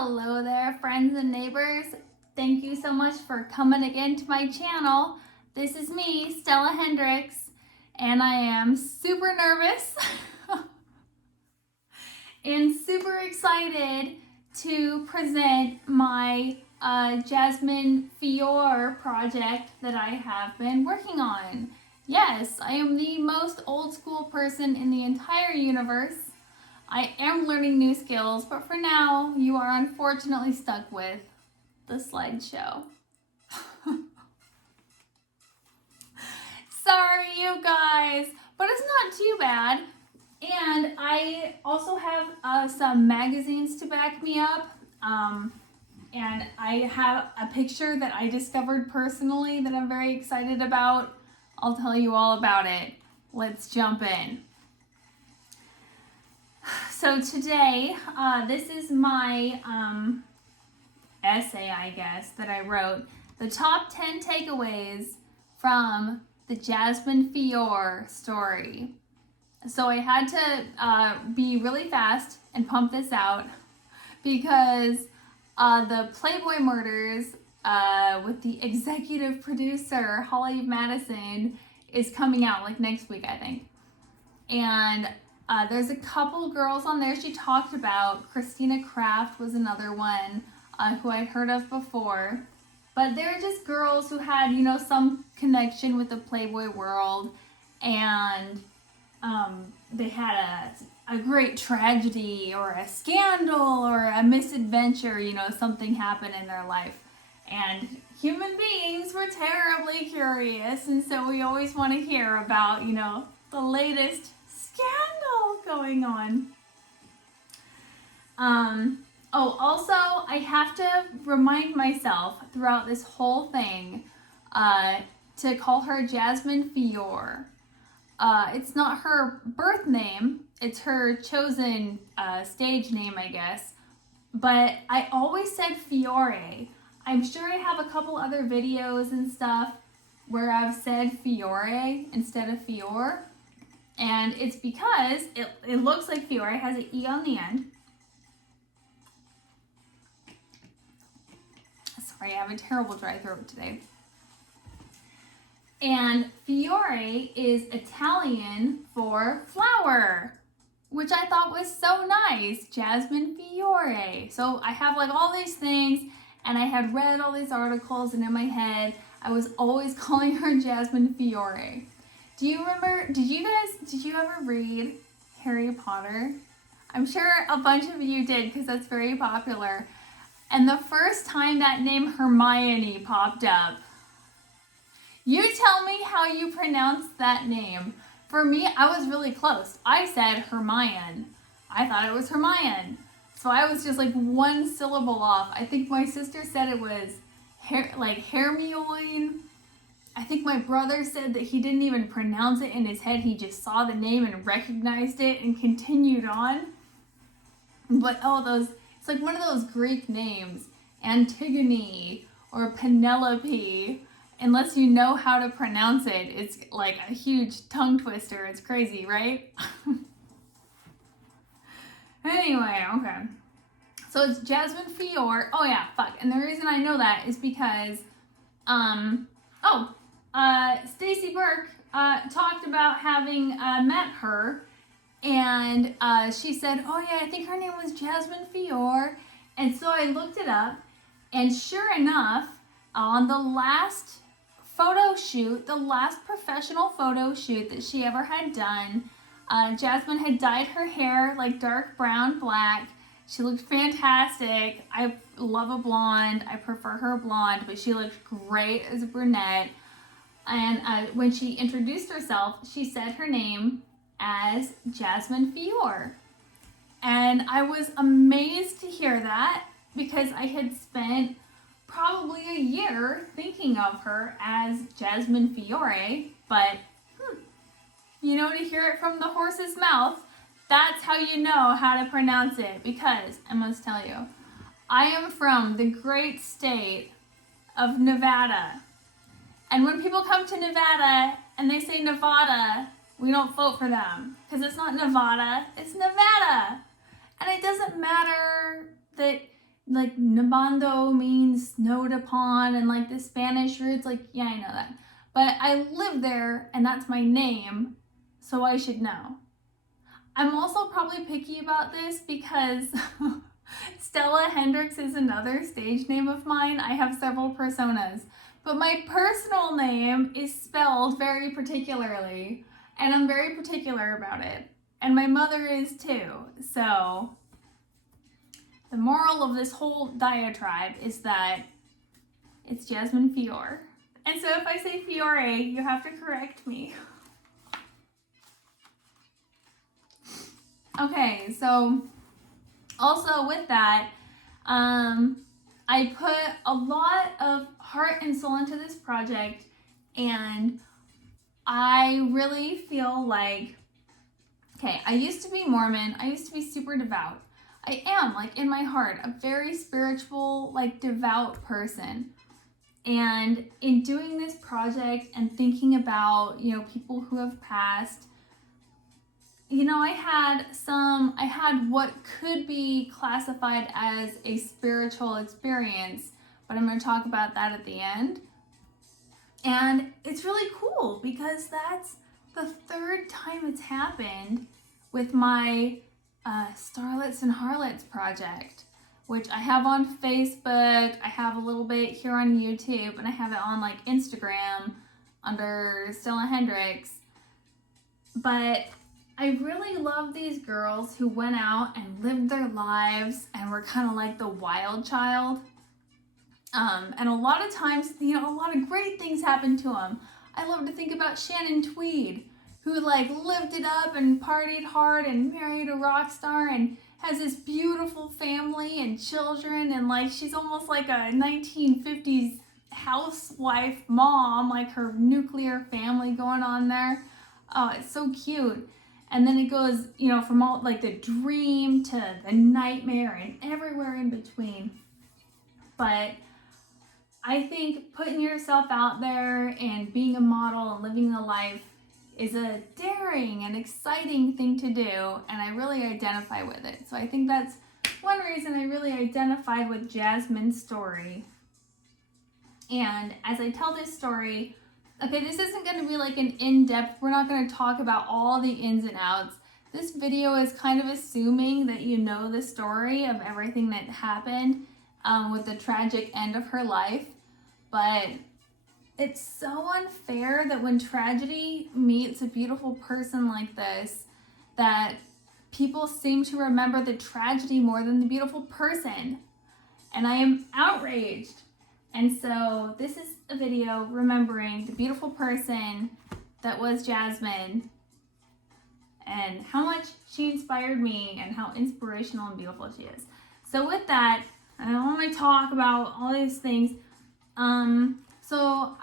Hello there, friends and neighbors. Thank you so much for coming again to my channel. This is me, Stella Hendricks, and I am super nervous and super excited to present my Jasmine Fiore project that I have been working on. Yes, I am the most old school person in the entire universe. I am learning new skills, but for now, you are unfortunately stuck with the slideshow. Sorry, you guys, but it's not too bad. And I also have some magazines to back me up. And I have a picture that I discovered personally that I'm very excited about. I'll tell you all about it. Let's jump in. So today, this is my essay, I guess, that I wrote. The top 10 takeaways from the Jasmine Fiore story. So I had to be really fast and pump this out because the Playboy Murders with the executive producer, Holly Madison, is coming out like next week, I think. And there's a couple girls on there she talked about. Christina Kraft was another one who I'd heard of before. But they're just girls who had, you know, some connection with the Playboy world. And they had a great tragedy or a scandal or a misadventure, you know, something happened in their life. And human beings were terribly curious. And so we always want to hear about, you know, the latest scandal going on. Also, I have to remind myself throughout this whole thing to call her Jasmine Fiore. It's not her birth name, it's her chosen stage name, I guess. But I always said Fiore. I'm sure I have a couple other videos and stuff where I've said Fiore instead of Fiore. And it's because it looks like Fiore, has an E on the end. Sorry, I have a terrible dry throat today. And Fiore is Italian for flower, which I thought was so nice. Jasmine Fiore. So I have like all these things, and I had read all these articles, and in my head, I was always calling her Jasmine Fiore. Do you remember, did you ever read Harry Potter? I'm sure a bunch of you did because that's very popular. And the first time that name Hermione popped up, you tell me how you pronounce that name. For me, I was really close. I said Hermione. I thought it was Hermione. So I was just like one syllable off. I think my sister said it was Hermione. I think my brother said that he didn't even pronounce it in his head. He just saw the name and recognized it and continued on. But it's like one of those Greek names, Antigone or Penelope. Unless you know how to pronounce it, it's like a huge tongue twister. It's crazy, right? Anyway, okay. So it's Jasmine Fiore. Oh yeah, fuck. And the reason I know that is because, Stacy Burke talked about having met her, and she said, oh yeah, I think her name was Jasmine Fiore. And so I looked it up, and sure enough, on the last photo shoot, the last professional photo shoot that she ever had done, Jasmine had dyed her hair like dark brown, black. She looked fantastic. I love a blonde. I prefer her blonde, but she looked great as a brunette. And when she introduced herself, she said her name as Jasmine Fiore. And I was amazed to hear that because I had spent probably a year thinking of her as Jasmine Fiore, but you know, to hear it from the horse's mouth, that's how you know how to pronounce it. Because I must tell you, I am from the great state of Nevada. And when people come to Nevada and they say Nevada, we don't vote for them because it's not Nevada, it's Nevada. And it doesn't matter that like nabando means snowed upon, and like the Spanish roots, like, yeah, I know that. But I live there and that's my name, so I should know. I'm also probably picky about this because Stella Hendricks is another stage name of mine. I have several personas, but my personal name is spelled very particularly, and I'm very particular about it. And my mother is too. So the moral of this whole diatribe is that it's Jasmine Fiore. And so if I say Fiore, you have to correct me. Okay, so also with that, I put a lot of heart and soul into this project, and I really feel like, okay, I used to be Mormon, I used to be super devout. I am, like, in my heart, a very spiritual, like, devout person. And in doing this project and thinking about, you know, people who have passed, you know, I had what could be classified as a spiritual experience, but I'm going to talk about that at the end. And it's really cool because that's the third time it's happened with my Starlets and Harlots project, which I have on Facebook, I have a little bit here on YouTube, and I have it on like Instagram under Stella Hendricks. But I really love these girls who went out and lived their lives and were kind of like the wild child. And a lot of times, you know, a lot of great things happened to them. I love to think about Shannon Tweed, who like lived it up and partied hard and married a rock star and has this beautiful family and children, and like she's almost like a 1950s housewife mom, like her nuclear family going on there. Oh, it's so cute. And then it goes, you know, from all like the dream to the nightmare and everywhere in between. But I think putting yourself out there and being a model and living a life is a daring and exciting thing to do, and I really identify with it. So I think that's one reason I really identified with Jasmine's story. And as I tell this story, okay, this isn't going to be like an in-depth, we're not going to talk about all the ins and outs. This video is kind of assuming that you know the story of everything that happened with the tragic end of her life. But it's so unfair that when tragedy meets a beautiful person like this, that people seem to remember the tragedy more than the beautiful person. And I am outraged. And so this is a video remembering the beautiful person that was Jasmine and how much she inspired me and how inspirational and beautiful she is. So with that, I don't want to talk about all these things.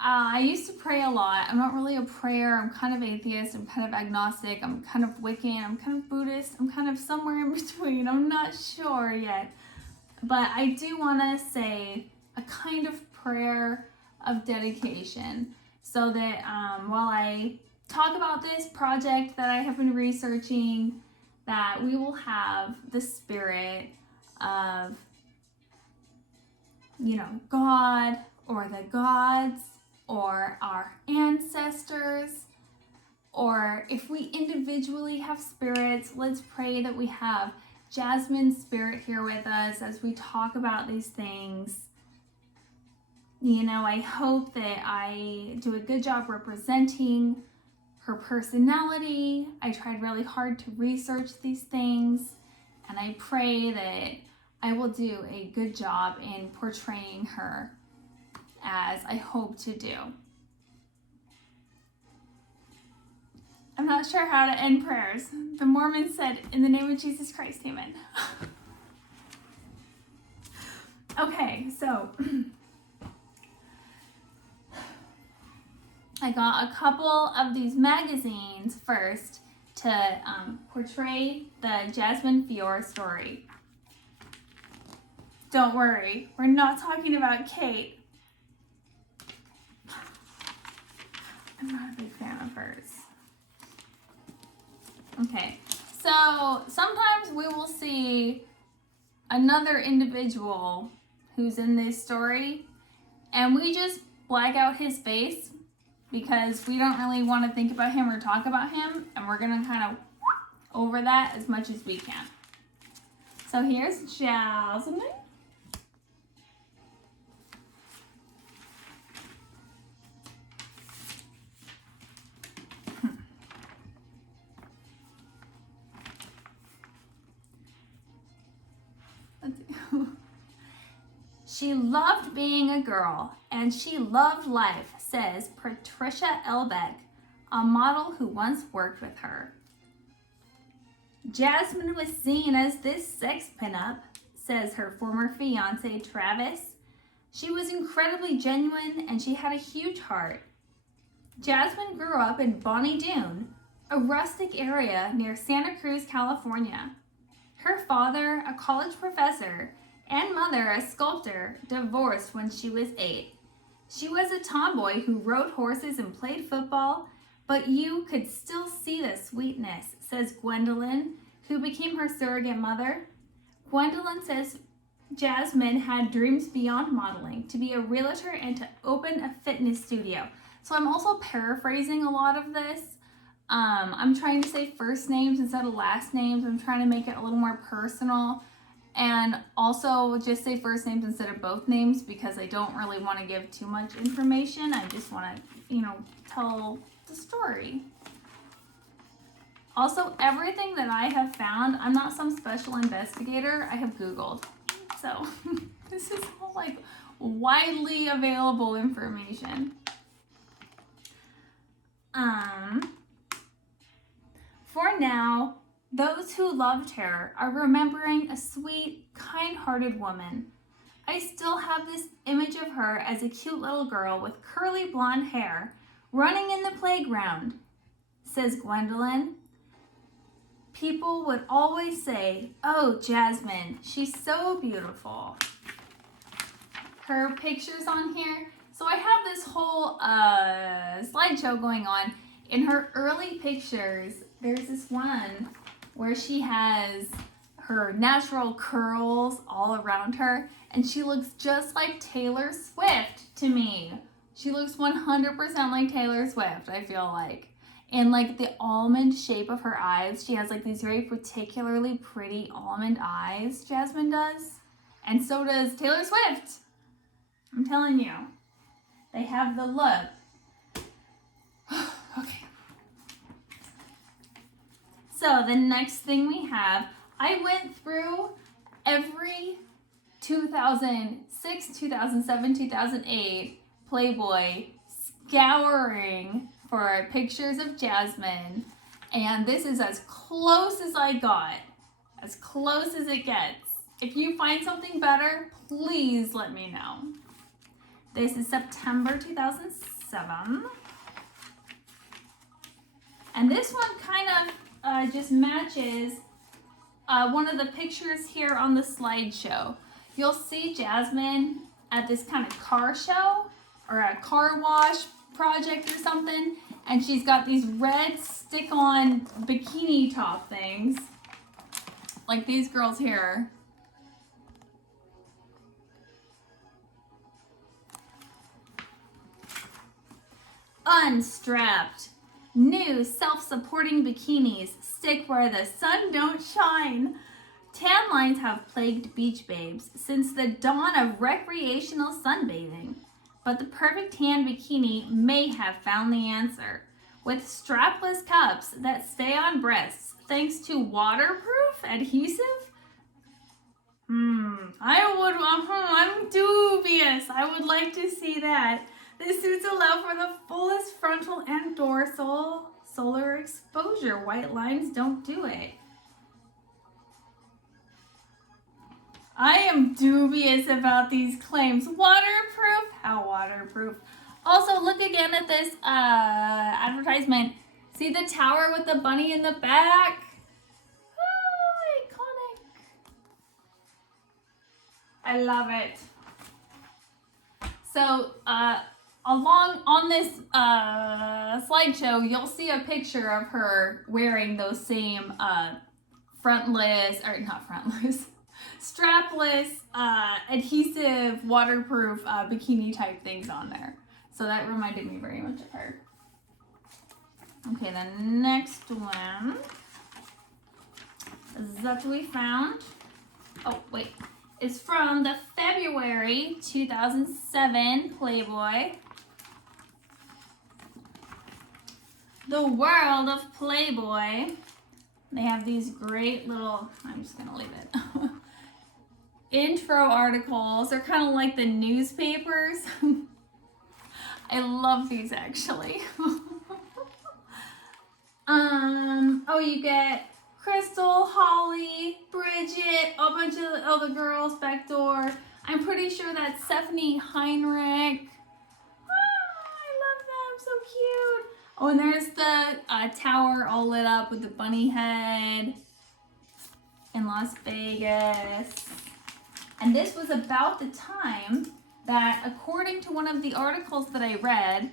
I used to pray a lot. I'm not really a prayer. I'm kind of atheist. I'm kind of agnostic. I'm kind of Wiccan. I'm kind of Buddhist. I'm kind of somewhere in between. I'm not sure yet. But I do want to say a kind of prayer of dedication so that while I talk about this project that I have been researching, that we will have the spirit of, you know, God or the gods or our ancestors, or if we individually have spirits, let's pray that we have Jasmine's spirit here with us as we talk about these things. You know, I hope that I do a good job representing her personality. I tried really hard to research these things, and I pray that I will do a good job in portraying her as I hope to do. I'm not sure how to end prayers. The Mormons said, in the name of Jesus Christ, amen. Okay, so I got a couple of these magazines first to portray the Jasmine Fiore story. Don't worry, we're not talking about Kate. I'm not a big fan of hers. Okay, so sometimes we will see another individual who's in this story, and we just black out his face because we don't really want to think about him or talk about him, and we're gonna kind of over that as much as we can. So here's Jasmine. She loved being a girl, and she loved life, says Patricia Elbeck, a model who once worked with her. Jasmine was seen as this sex pinup, says her former fiance Travis. She was incredibly genuine, and she had a huge heart. Jasmine grew up in Bonnie Doon, a rustic area near Santa Cruz, California. Her father, a college professor, and mother, a sculptor, divorced when she was 8. She was a tomboy who rode horses and played football, but you could still see the sweetness, says Gwendolyn, who became her surrogate mother. Gwendolyn says Jasmine had dreams beyond modeling, to be a realtor and to open a fitness studio. So I'm also paraphrasing a lot of this. I'm trying to say first names instead of last names. I'm trying to make it a little more personal. And also just say first names instead of both names because I don't really want to give too much information. I just want to, tell the story. Also, everything that I have found, I'm not some special investigator, I have Googled. So this is all like widely available information. For now, those who loved her are remembering a sweet, kind-hearted woman. I still have this image of her as a cute little girl with curly blonde hair running in the playground, says Gwendolyn. People would always say, "Oh, Jasmine, she's so beautiful." Her pictures on here. So I have this whole slideshow going on. In her early pictures, there's this one where she has her natural curls all around her, and she looks just like Taylor Swift to me. She looks 100% like Taylor Swift, I feel like. And like the almond shape of her eyes, she has like these very particularly pretty almond eyes, Jasmine does. And so does Taylor Swift. I'm telling you. They have the look. Okay. So the next thing we have, I went through every 2006, 2007, 2008 Playboy scouring for pictures of Jasmine, and this is as close as I got, as close as it gets. If you find something better, please let me know. This is September 2007, and this one kind of just matches one of the pictures here on the slideshow. You'll see Jasmine at this kind of car show or a car wash project or something, and she's got these red stick-on bikini top things like these girls here. Unstrapped. New self-supporting bikinis stick where the sun don't shine. Tan lines have plagued beach babes since the dawn of recreational sunbathing. But the perfect tan bikini may have found the answer. With strapless cups that stay on breasts thanks to waterproof adhesive? I'm dubious. I would like to see that. The suits allow for the fullest frontal and dorsal solar exposure. White lines don't do it. I am dubious about these claims. Waterproof? How waterproof? Also, look again at this advertisement. See the tower with the bunny in the back? Oh, iconic. I love it. So, along on this slideshow, you'll see a picture of her wearing those same frontless, or not frontless, strapless, adhesive, waterproof bikini type things on there. So that reminded me very much of her. Okay, the next one that we found, oh wait, is from the February 2007 Playboy. The World of Playboy. They have these great little, I'm just gonna leave it, intro articles. They're kind of like the newspapers. I love these actually. Oh, you get Crystal, Holly, Bridget, a bunch of other girls back door. I'm pretty sure that's Stephanie Heinrich. I love them, so cute. Oh, and there's the tower all lit up with the bunny head in Las Vegas. And this was about the time that, according to one of the articles that I read,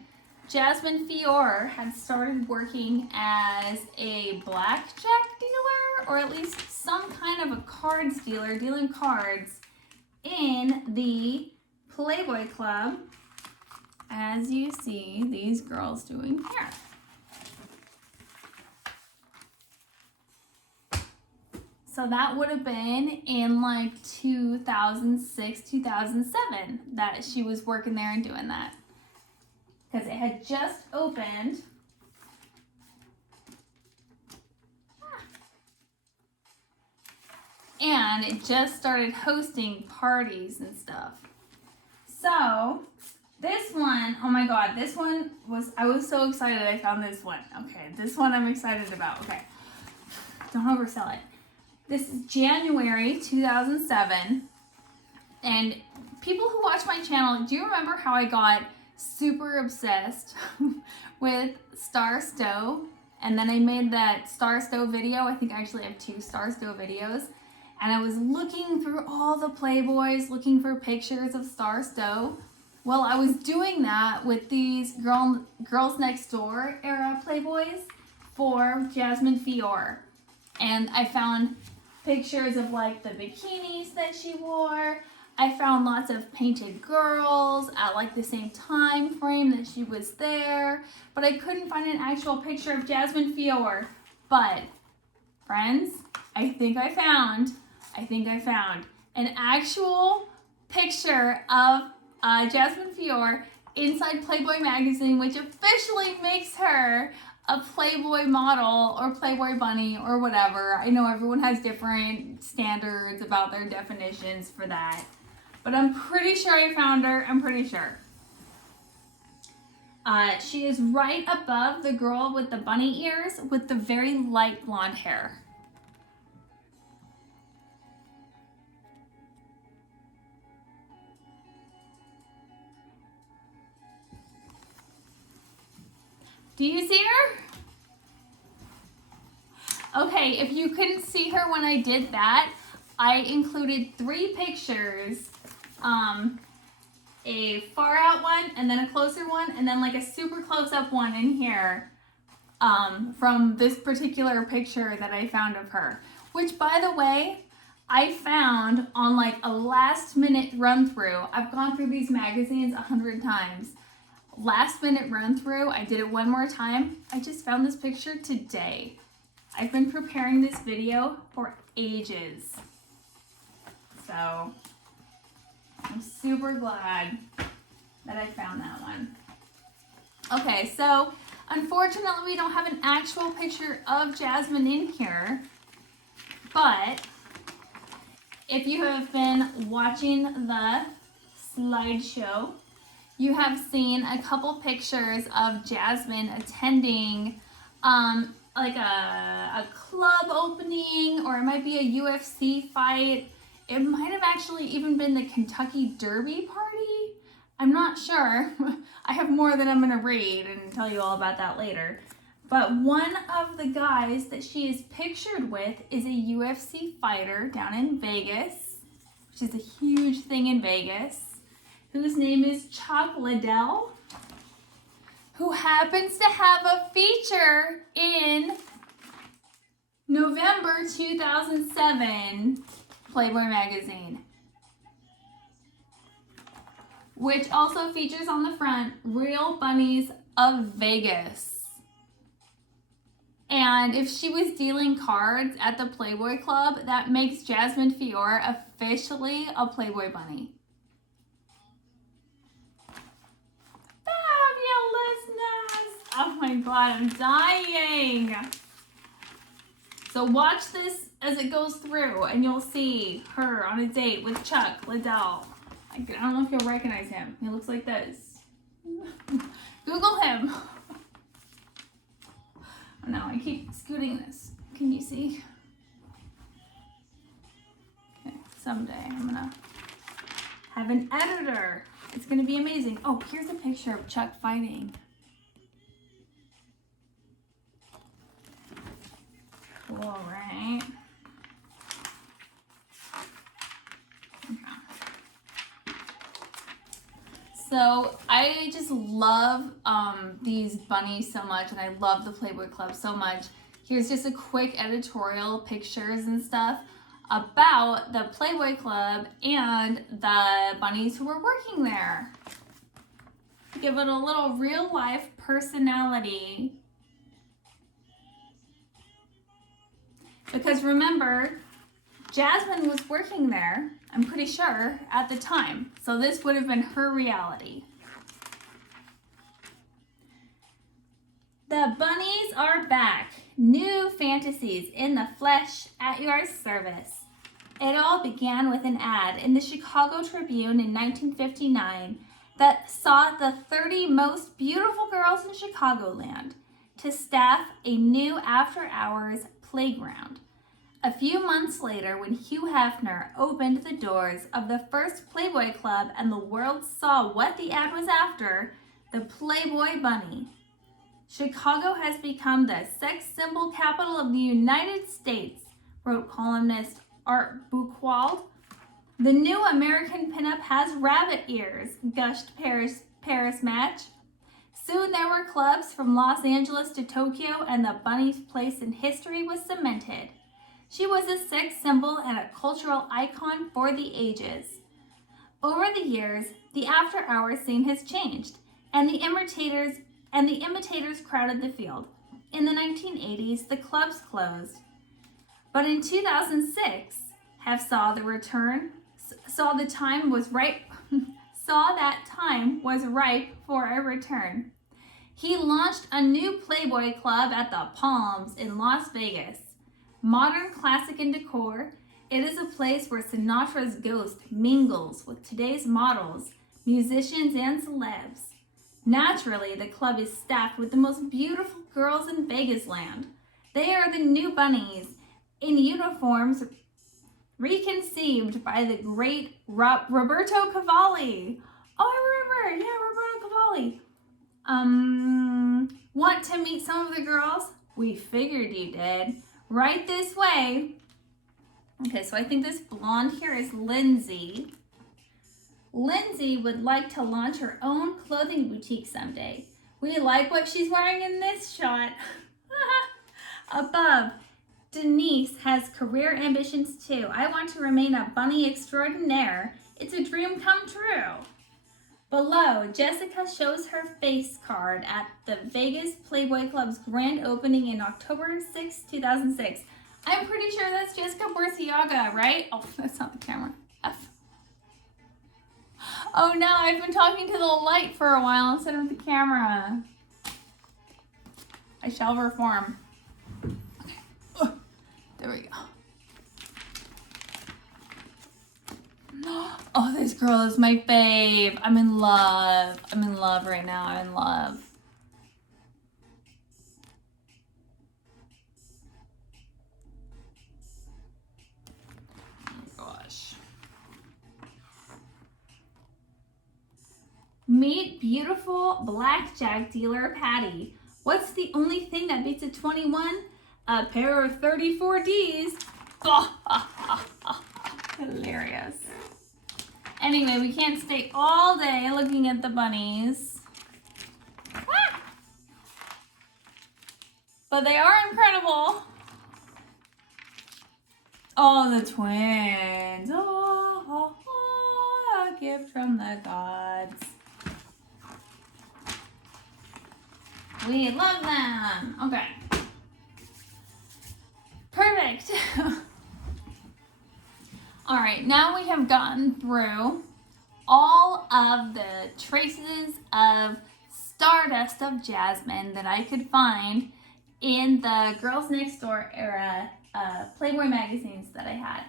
Jasmine Fiore had started working as a blackjack dealer, or at least some kind of a cards dealer, dealing cards in the Playboy Club, as you see these girls doing here. So that would have been in like 2006, 2007 that she was working there and doing that. Because it had just opened. And it just started hosting parties and stuff. So this one, oh my God, this one was, I was so excited I found this one. Okay, this one I'm excited about. Okay, don't oversell it. This is January 2007. And people who watch my channel, do you remember how I got super obsessed with Star Stowe? And then I made that Star Stowe video. I think I actually have 2 Star Stowe videos. And I was looking through all the Playboys, looking for pictures of Star Stowe. Well, I was doing that with these Girls Next Door era Playboys for Jasmine Fiore. And I found pictures of like the bikinis that she wore. I found lots of painted girls at like the same time frame that she was there, but I couldn't find an actual picture of Jasmine Fiore. But friends, I think I found an actual picture of Jasmine Fiore inside Playboy magazine, which officially makes her a Playboy model or Playboy bunny or whatever. I know everyone has different standards about their definitions for that. But I'm pretty sure I found her. I'm pretty sure. She is right above the girl with the bunny ears with the very light blonde hair. Do you see her? Okay, if you couldn't see her when I did that, I included 3 pictures. A far out one, and then a closer one, and then like a super close up one in here from this particular picture that I found of her. Which, by the way, I found on like a last minute run through. I've gone through these magazines 100 times. Last minute run through, I did it one more time. I just found this picture today. I've been preparing this video for ages. So I'm super glad that I found that one. Okay, so unfortunately we don't have an actual picture of Jasmine in here, but if you have been watching the slideshow, you have seen a couple pictures of Jasmine attending like a club opening, or it might be a UFC fight. It might have actually even been the Kentucky Derby party. I'm not sure. I have more that I'm going to read and tell you all about that later. But one of the guys that she is pictured with is a UFC fighter down in Vegas, which is a huge thing in Vegas, whose name is Chuck Liddell, who happens to have a feature in November 2007 Playboy magazine, which also features on the front Real Bunnies of Vegas. And if she was dealing cards at the Playboy Club, that makes Jasmine Fiore officially a Playboy bunny. Fabulousness! Oh my god, I'm dying! So watch this as it goes through, and you'll see her on a date with Chuck Liddell. I don't know if you'll recognize him. He looks like this. Google him. Oh no, I keep scooting this. Can you see? Okay, someday I'm gonna have an editor. It's gonna be amazing. Oh, here's a picture of Chuck fighting. Cool, right? So I just love these bunnies so much, and I love the Playboy Club so much. Here's just a quick editorial, pictures and stuff about the Playboy Club and the bunnies who were working there. Give it a little real life personality. Because remember, Jasmine was working there, I'm pretty sure, at the time. So this would have been her reality. The bunnies are back. New fantasies in the flesh at your service. It all began with an ad in the Chicago Tribune in 1959 that sought the 30 most beautiful girls in Chicagoland to staff a new after-hours playground. A few months later, when Hugh Hefner opened the doors of the first Playboy Club and the world saw what the ad was after, the Playboy Bunny. Chicago has become the sex symbol capital of the United States, wrote columnist Art Buchwald. The new American pinup has rabbit ears, gushed Paris Match. Soon there were clubs from Los Angeles to Tokyo, and the bunny's place in history was cemented. She was a sex symbol and a cultural icon for the ages. Over the years, the after-hours scene has changed, and the imitators crowded the field. In the 1980s, the clubs closed, but in 2006, saw that time was ripe for a return. He launched a new Playboy Club at the Palms in Las Vegas. Modern, classic in decor, it is a place where Sinatra's ghost mingles with today's models, musicians, and celebs. Naturally, the club is staffed with the most beautiful girls in Vegas land. They are the new bunnies in uniforms reconceived by the great Roberto Cavalli. Oh, I remember. Yeah, Roberto Cavalli. Want to meet some of the girls? We figured you did. Right this way. Okay, so I think this blonde here is Lindsay. Lindsay would like to launch her own clothing boutique someday. We like what she's wearing in this shot. Above, Denise has career ambitions too. I want to remain a bunny extraordinaire. It's a dream come true. Below, Jessica shows her face card at the Vegas Playboy Club's grand opening in October 6, 2006. I'm pretty sure that's Jessica Borciaga, right? Oh, that's not the camera. F. Oh no, I've been talking to the light for a while instead of the camera. I shall reform. Okay. Oh, there we go. Oh, this girl is my fave. I'm in love. I'm in love right now. I'm in love. Oh gosh. Meet beautiful blackjack dealer Patty. What's the only thing that beats a 21? A pair of 34Ds. Hilarious. Anyway, we can't stay all day looking at the bunnies. Ah! But they are incredible. Oh, the twins. Oh, a gift from the gods. We love them. Okay. Perfect. All right, now we have gotten through all of the traces of Stardust of Jasmine that I could find in the Girls Next Door era Playboy magazines that I had.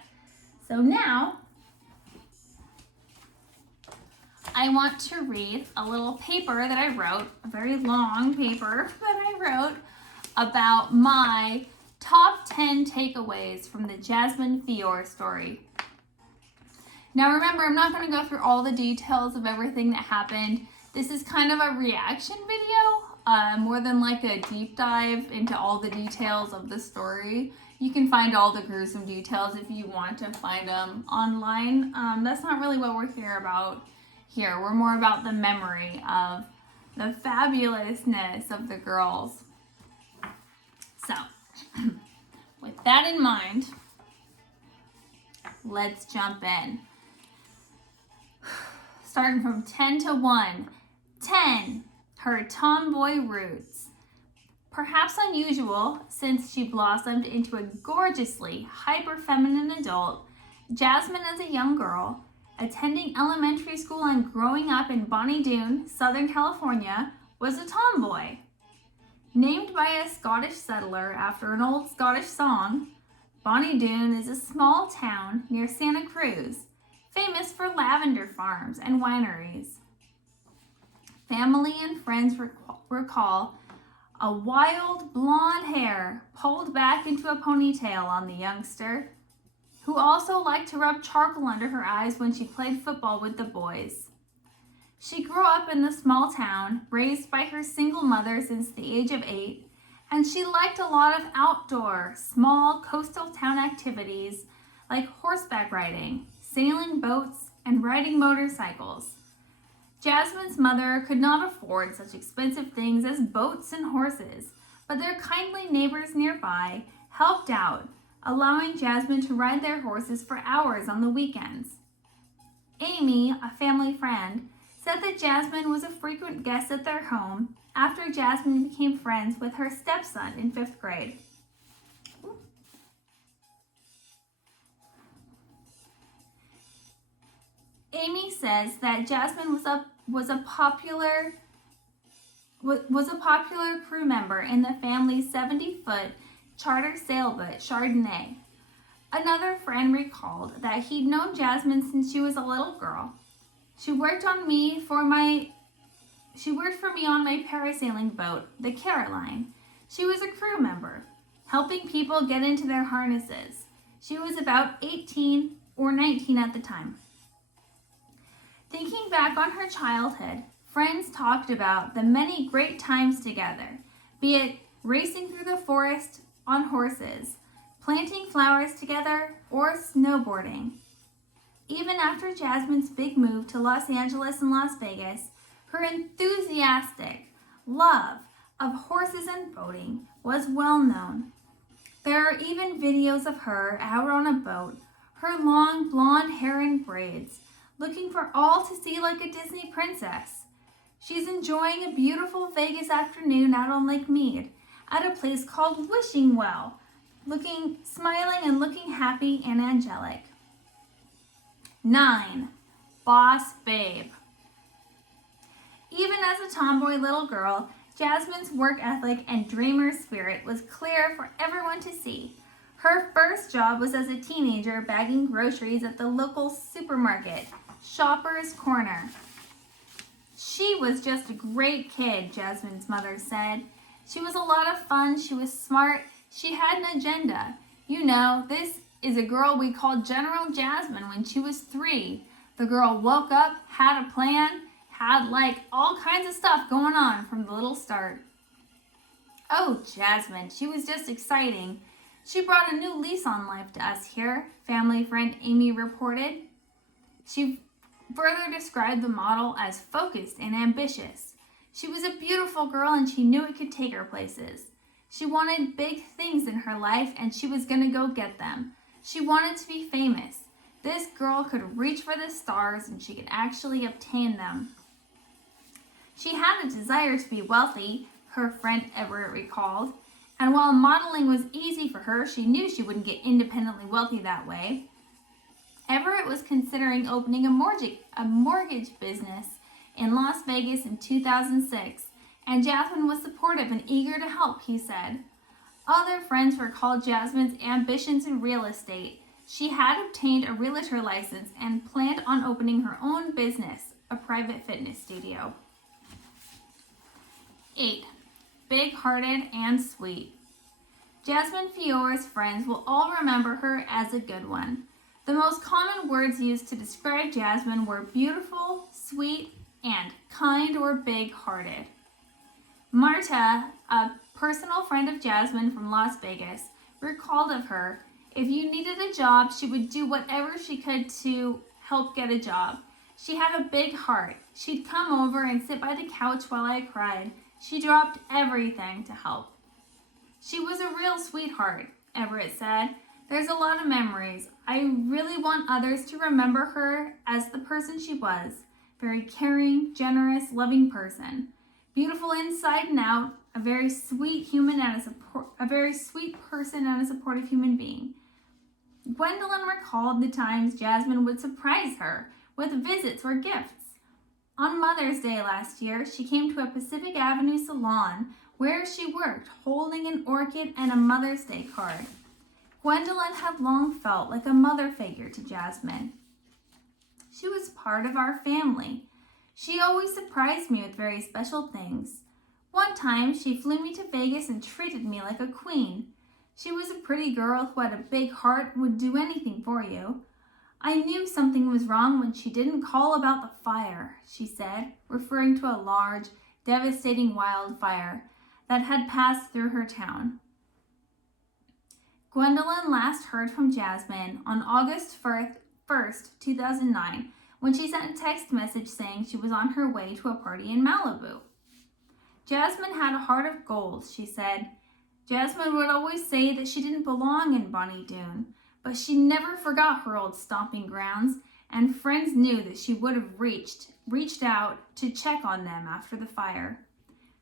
So now I want to read a little paper that I wrote, a very long paper that I wrote about my top 10 takeaways from the Jasmine Fiore story. Now remember, I'm not going to go through all the details of everything that happened. This is kind of a reaction video, more than like a deep dive into all the details of the story. You can find all the gruesome details if you want to find them online. That's not really what we're here about here. We're more about the memory of the fabulousness of the girls. So, with that in mind, let's jump in. Starting from 10 to 1. 10. Her tomboy roots. Perhaps unusual, since she blossomed into a gorgeously hyper-feminine adult, Jasmine as a young girl, attending elementary school and growing up in Bonnie Doon, Southern California, was a tomboy. Named by a Scottish settler after an old Scottish song, Bonnie Doon is a small town near Santa Cruz, famous for lavender farms and wineries. Family and friends recall a wild blonde hair pulled back into a ponytail on the youngster, who also liked to rub charcoal under her eyes when she played football with the boys. She grew up in the small town, raised by her single mother since the age of 8, and she liked a lot of outdoor, small coastal town activities like horseback riding, sailing boats, and riding motorcycles. Jasmine's mother could not afford such expensive things as boats and horses, but their kindly neighbors nearby helped out, allowing Jasmine to ride their horses for hours on the weekends. Amy, a family friend, said that Jasmine was a frequent guest at their home after Jasmine became friends with her stepson in 5th grade. Amy says that Jasmine was a popular crew member in the family's 70-foot charter sailboat Chardonnay. Another friend recalled that he'd known Jasmine since she was a little girl. She worked for me on my parasailing boat, the Caroline. She was a crew member, helping people get into their harnesses. She was about 18 or 19 at the time. Thinking back on her childhood, friends talked about the many great times together, be it racing through the forest on horses, planting flowers together, or snowboarding. Even after Jasmine's big move to Los Angeles and Las Vegas, her enthusiastic love of horses and boating was well known. There are even videos of her out on a boat, her long blonde hair in braids, looking for all to see like a Disney princess. She's enjoying a beautiful Vegas afternoon out on Lake Mead at a place called Wishing Well, smiling and looking happy and angelic. 9. Boss Babe. Even as a tomboy little girl, Jasmine's work ethic and dreamer spirit was clear for everyone to see. Her first job was as a teenager bagging groceries at the local supermarket, Shopper's Corner. She was just a great kid, Jasmine's mother said. She was a lot of fun, she was smart, she had an agenda. You know, this is a girl we called General Jasmine when she was 3. The girl woke up, had a plan, had like all kinds of stuff going on from the little start. Oh, Jasmine, she was just exciting. She brought a new lease on life to us here, family friend Amy reported. She further described the model as focused and ambitious. She was a beautiful girl and she knew it could take her places. She wanted big things in her life and she was going to go get them. She wanted to be famous. This girl could reach for the stars and she could actually obtain them. She had a desire to be wealthy, her friend Everett recalled, and while modeling was easy for her, she knew she wouldn't get independently wealthy that way. Everett was considering opening a mortgage business in Las Vegas in 2006, and Jasmine was supportive and eager to help, he said. Other friends recalled Jasmine's ambitions in real estate. She had obtained a realtor license and planned on opening her own business, a private fitness studio. 8. Big-hearted and sweet. Jasmine Fiore's friends will all remember her as a good one. The most common words used to describe Jasmine were beautiful, sweet, and kind or big-hearted. Marta, a personal friend of Jasmine from Las Vegas, recalled of her, if you needed a job, she would do whatever she could to help get a job. She had a big heart. She'd come over and sit by the couch while I cried. She dropped everything to help. She was a real sweetheart, Everett said. There's a lot of memories. I really want others to remember her as the person she was. Very caring, generous, loving person. Beautiful inside and out, a very sweet human and a very sweet person and a supportive human being. Gwendolyn recalled the times Jasmine would surprise her with visits or gifts. On Mother's Day last year, she came to a Pacific Avenue salon where she worked, holding an orchid and a Mother's Day card. Gwendolyn had long felt like a mother figure to Jasmine. She was part of our family. She always surprised me with very special things. One time, she flew me to Vegas and treated me like a queen. She was a pretty girl who had a big heart and would do anything for you. I knew something was wrong when she didn't call about the fire, she said, referring to a large, devastating wildfire that had passed through her town. Gwendolyn last heard from Jasmine on August 1st, 2009, when she sent a text message saying she was on her way to a party in Malibu. Jasmine had a heart of gold, she said. Jasmine would always say that she didn't belong in Bonnie Doon, but she never forgot her old stomping grounds, and friends knew that she would have reached out to check on them after the fire.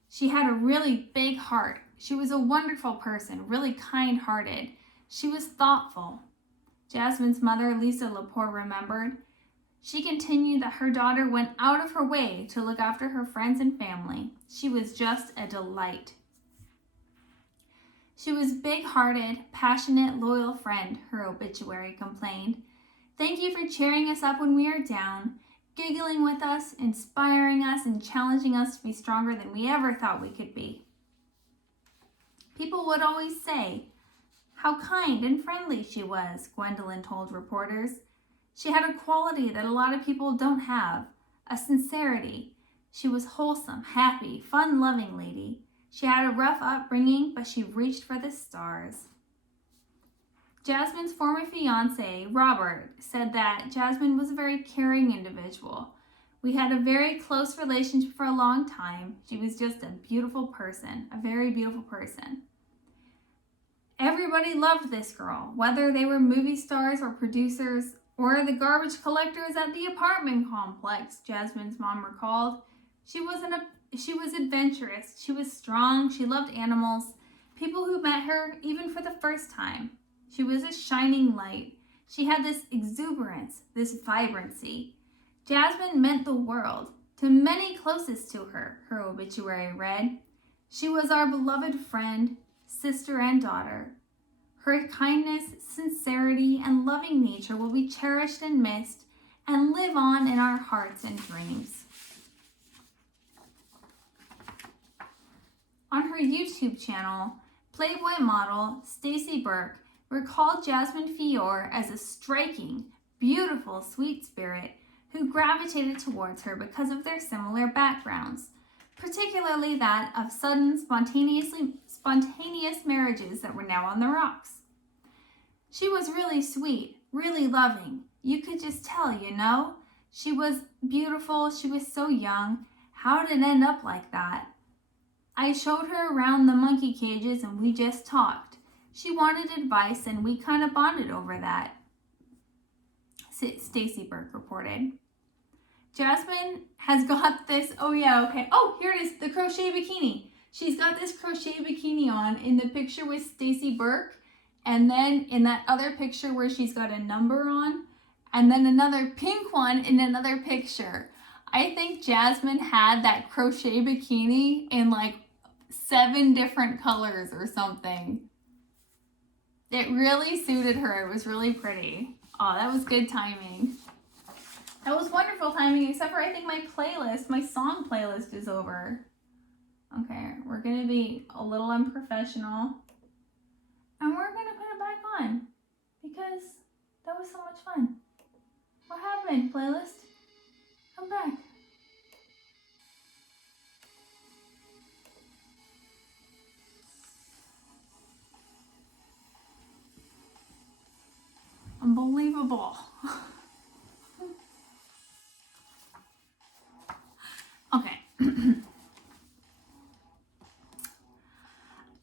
She had a really big heart. She was a wonderful person, really kind-hearted. She was thoughtful. Jasmine's mother, Lisa Lepore, remembered. She continued that her daughter went out of her way to look after her friends and family. She was just a delight. She was big-hearted, passionate, loyal friend, her obituary complained. Thank you for cheering us up when we are down, giggling with us, inspiring us, and challenging us to be stronger than we ever thought we could be. People would always say how kind and friendly she was, Gwendolyn told reporters. She had a quality that a lot of people don't have, a sincerity. She was wholesome, happy, fun-loving lady. She had a rough upbringing, but she reached for the stars. Jasmine's former fiancé, Robert, said that Jasmine was a very caring individual. We had a very close relationship for a long time. She was just a beautiful person, a very beautiful person. Everybody loved this girl, whether they were movie stars or producers or the garbage collectors at the apartment complex, Jasmine's mom recalled. She was adventurous. She was strong. She loved animals. People who met her, even for the first time. She was a shining light. She had this exuberance, this vibrancy. Jasmine meant the world to many closest to her, her obituary read. She was our beloved friend, sister, and daughter. Her kindness, sincerity, and loving nature will be cherished and missed and live on in our hearts and dreams. On her YouTube channel, Playboy model Stacey Burke recalled Jasmine Fiore as a striking, beautiful, sweet spirit who gravitated towards her because of their similar backgrounds, particularly that of sudden, spontaneous marriages that were now on the rocks. She was really sweet, really loving. You could just tell, you know? She was beautiful. She was so young. How did it end up like that? I showed her around the monkey cages and we just talked. She wanted advice and we kind of bonded over that, Stacy Burke reported. Jasmine has got this, oh yeah, okay. Oh, here it is, the crochet bikini. She's got this crochet bikini on in the picture with Stacy Burke, and then in that other picture where she's got a number on, and then another pink one in another picture. I think Jasmine had that crochet bikini in like 7 different colors or something. It really suited her. It was really pretty. Oh, that was good timing. That was wonderful timing, except for I think my song playlist is over. Okay, we're gonna be a little unprofessional. And we're gonna put it back on because that was so much fun. What happened, playlist? Come back. Unbelievable. Okay.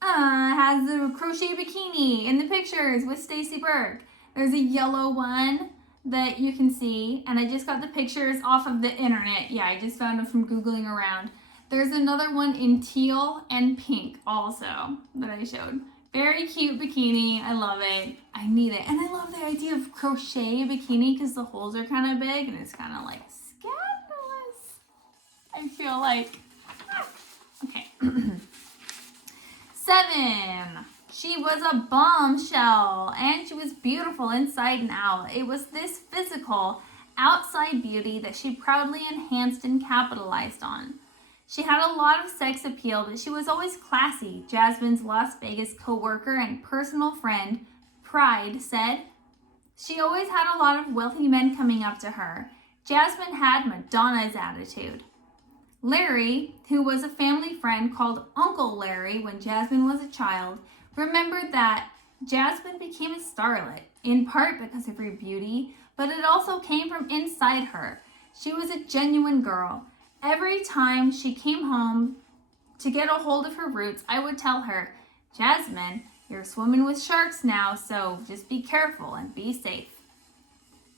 Has the crochet bikini in the pictures with Stacy Burke. There's a yellow one that you can see, and I just got the pictures off of the internet. Yeah, I just found them from Googling around. There's another one in teal and pink also that I showed. Very cute bikini. I love it. I need it. And I love the idea of crochet bikini because the holes are kind of big and it's kind of like scandalous. I feel like. Okay. 7. She was a bombshell and she was beautiful inside and out. It was this physical, outside beauty that she proudly enhanced and capitalized on. She had a lot of sex appeal, but she was always classy, Jasmine's Las Vegas co-worker and personal friend, Pride, said. She always had a lot of wealthy men coming up to her. Jasmine had Madonna's attitude. Larry, who was a family friend called Uncle Larry when Jasmine was a child, remembered that Jasmine became a starlet, in part because of her beauty, but it also came from inside her. She was a genuine girl. Every time she came home to get a hold of her roots, I would tell her, Jasmine, you're swimming with sharks now, so just be careful and be safe.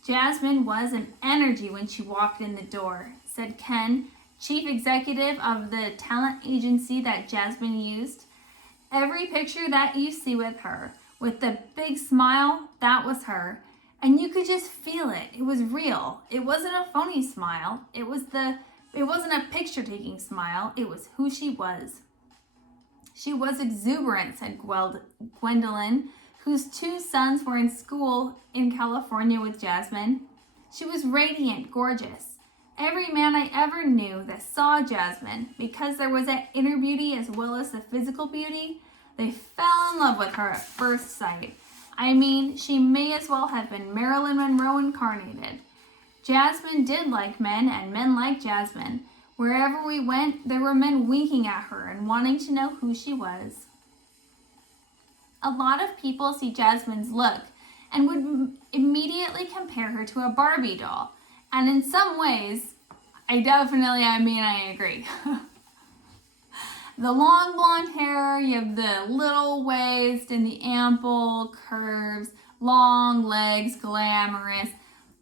Jasmine was an energy when she walked in the door, said Ken, chief executive of the talent agency that Jasmine used. Every picture that you see with her, with the big smile, that was her. And you could just feel it. It was real. It wasn't a phony smile. It wasn't a picture-taking smile. It was who she was. She was exuberant, said Gwendolyn, whose 2 sons were in school in California with Jasmine. She was radiant, gorgeous. Every man I ever knew that saw Jasmine, because there was that inner beauty as well as the physical beauty, they fell in love with her at first sight. I mean, she may as well have been Marilyn Monroe incarnated. Jasmine did like men, and men liked Jasmine. Wherever we went, there were men winking at her and wanting to know who she was. A lot of people see Jasmine's look and would immediately compare her to a Barbie doll. And in some ways, I agree. The long blonde hair, you have the little waist and the ample curves, long legs, glamorous.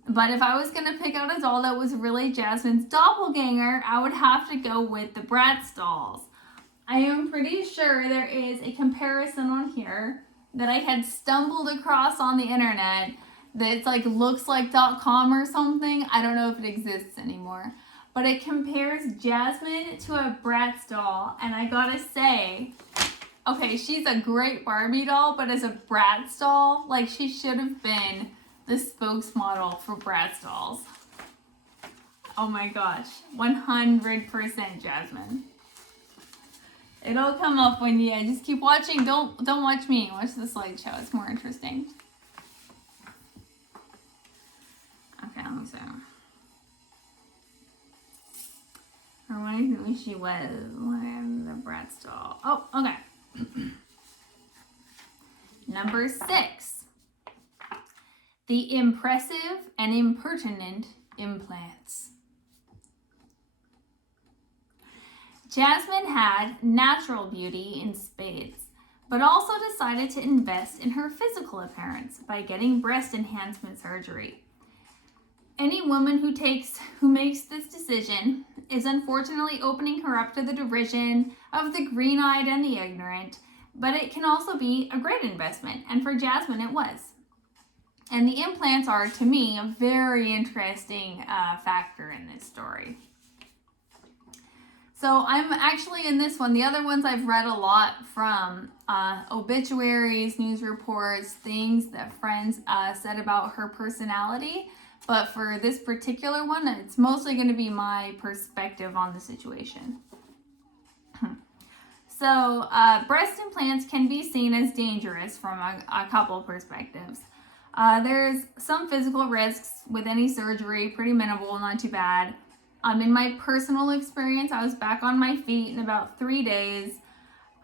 But if I was going to pick out a doll that was really Jasmine's doppelganger, I would have to go with the Bratz dolls. I am pretty sure there is a comparison on here that I had stumbled across on the internet that's like looks-like.com or something. I don't know if it exists anymore. But it compares Jasmine to a Bratz doll. And I gotta say, okay, she's a great Barbie doll, but as a Bratz doll, like she should have been the spokesmodel for Bratz dolls. Oh my gosh, 100% Jasmine. It'll come up when you just keep watching. Don't watch me. Watch the slideshow. It's more interesting. Okay, let me see. Or what I think she was. The Bratz doll. Oh, okay. Number 6. The impressive and impertinent implants. Jasmine had natural beauty in spades, but also decided to invest in her physical appearance by getting breast enhancement surgery. Any woman who makes this decision is unfortunately opening her up to the derision of the green-eyed and the ignorant, but it can also be a great investment, and for Jasmine it was. And the implants are, to me, a very interesting factor in this story. So I'm actually in this one, the other ones I've read a lot from obituaries, news reports, things that friends said about her personality. But for this particular one, it's mostly going to be my perspective on the situation. So breast implants can be seen as dangerous from a couple perspectives. There's some physical risks with any surgery, pretty minimal, not too bad. In my personal experience, I was back on my feet in about 3 days,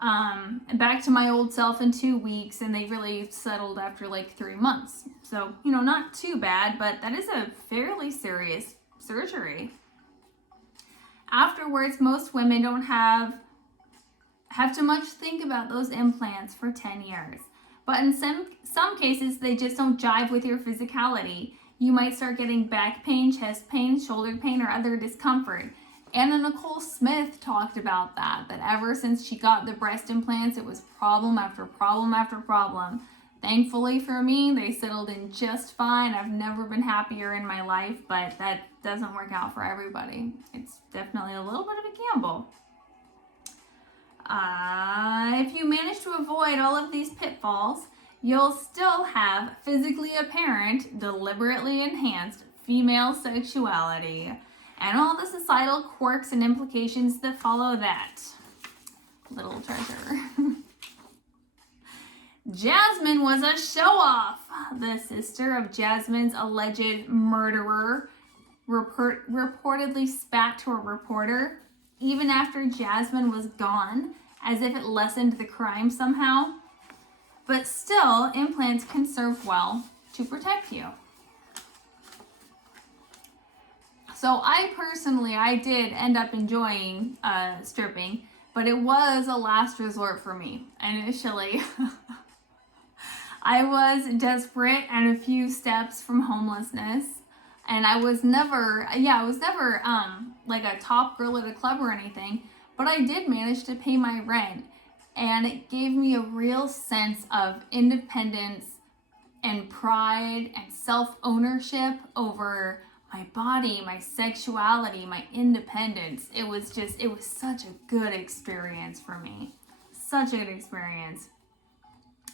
back to my old self in 2 weeks, and they really settled after like 3 months. So, not too bad, but that is a fairly serious surgery. Afterwards, most women don't have to much think about those implants for 10 years. But in some cases, they just don't jive with your physicality. You might start getting back pain, chest pain, shoulder pain, or other discomfort. Anna Nicole Smith talked about that ever since she got the breast implants, it was problem after problem after problem. Thankfully for me, they settled in just fine. I've never been happier in my life, but that doesn't work out for everybody. It's definitely a little bit of a gamble. If you manage to avoid all of these pitfalls, you'll still have physically apparent, deliberately enhanced female sexuality and all the societal quirks and implications that follow that. Little treasure. Jasmine was a show-off. The sister of Jasmine's alleged murderer reportedly spat to a reporter even after Jasmine was gone, as if it lessened the crime somehow. But still, implants can serve well to protect you. So I did end up enjoying stripping, but it was a last resort for me. Initially, I was desperate and a few steps from homelessness. And I was never like a top girl at a club or anything, but I did manage to pay my rent. And it gave me a real sense of independence and pride and self-ownership over my body, my sexuality, my independence. It was such a good experience for me. Such a good experience.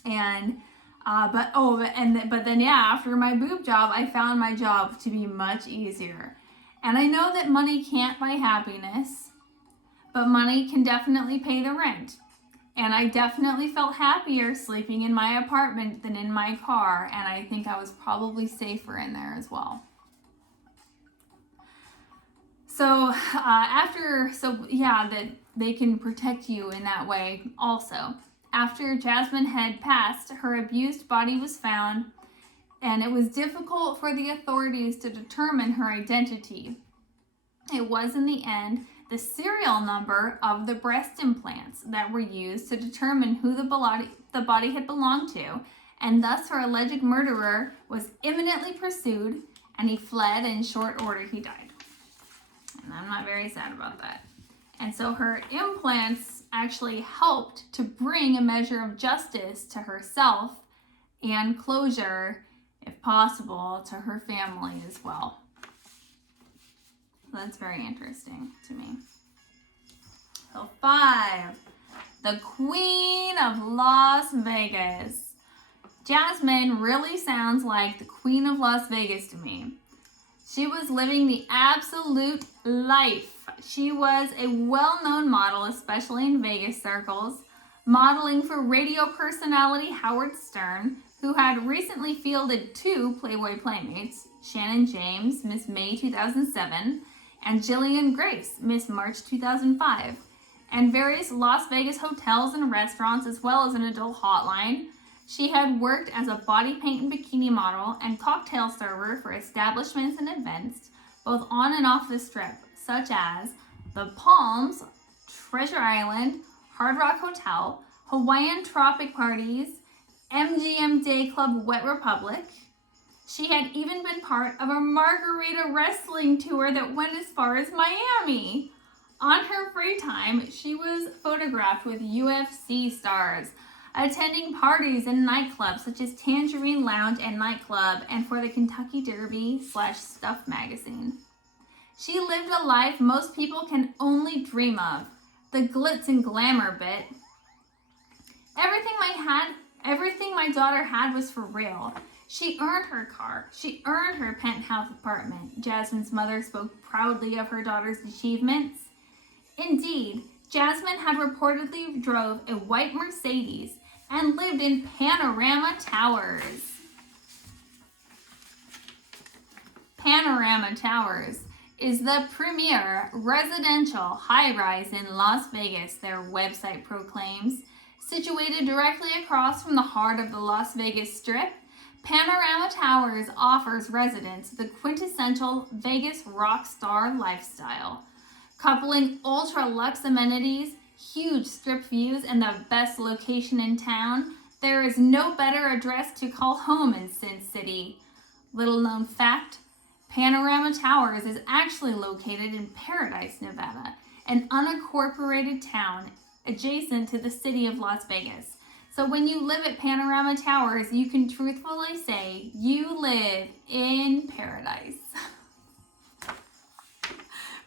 And but then after my boob job, I found my job to be much easier. And I know that money can't buy happiness, but money can definitely pay the rent. And I definitely felt happier sleeping in my apartment than in my car, and I think I was probably safer in there as well. That they can protect you in that way also. After Jasmine had passed, her abused body was found, and it was difficult for the authorities to determine her identity. It was, in the end, the serial number of the breast implants that were used to determine who the body had belonged to, and thus her alleged murderer was imminently pursued, and he fled, and in short order he died. And I'm not very sad about that. And so her implants actually helped to bring a measure of justice to herself and closure, if possible, to her family as well. That's very interesting to me. So 5, the Queen of Las Vegas. Jasmine really sounds like the Queen of Las Vegas to me. She was living the absolute life. She was a well-known model, especially in Vegas circles, modeling for radio personality Howard Stern, who had recently fielded 2 Playboy Playmates, Shannon James, Miss May 2007, and Jillian Grace, Miss March 2005, and various Las Vegas hotels and restaurants, as well as an adult hotline. She had worked as a body paint and bikini model and cocktail server for establishments and events, both on and off the Strip, such as the Palms, Treasure Island, Hard Rock Hotel, Hawaiian tropic parties, MGM Day Club Wet Republic. She had even been part of a margarita wrestling tour that went as far as Miami. On her free time, she was photographed with UFC stars, attending parties in nightclubs such as Tangerine Lounge and Nightclub, and for the Kentucky Derby/Stuff magazine. She lived a life most people can only dream of, the glitz and glamour bit. Everything my daughter had was for real. She earned her car. She earned her penthouse apartment. Jasmine's mother spoke proudly of her daughter's achievements. Indeed, Jasmine had reportedly drove a white Mercedes and lived in Panorama Towers. Panorama Towers is the premier residential high-rise in Las Vegas, their website proclaims. Situated directly across from the heart of the Las Vegas Strip, Panorama Towers offers residents the quintessential Vegas rock star lifestyle. Coupling ultra-luxe amenities, huge strip views, and the best location in town, there is no better address to call home in Sin City. Little known fact, Panorama Towers is actually located in Paradise, Nevada, an unincorporated town adjacent to the city of Las Vegas. So when you live at Panorama Towers, you can truthfully say you live in paradise.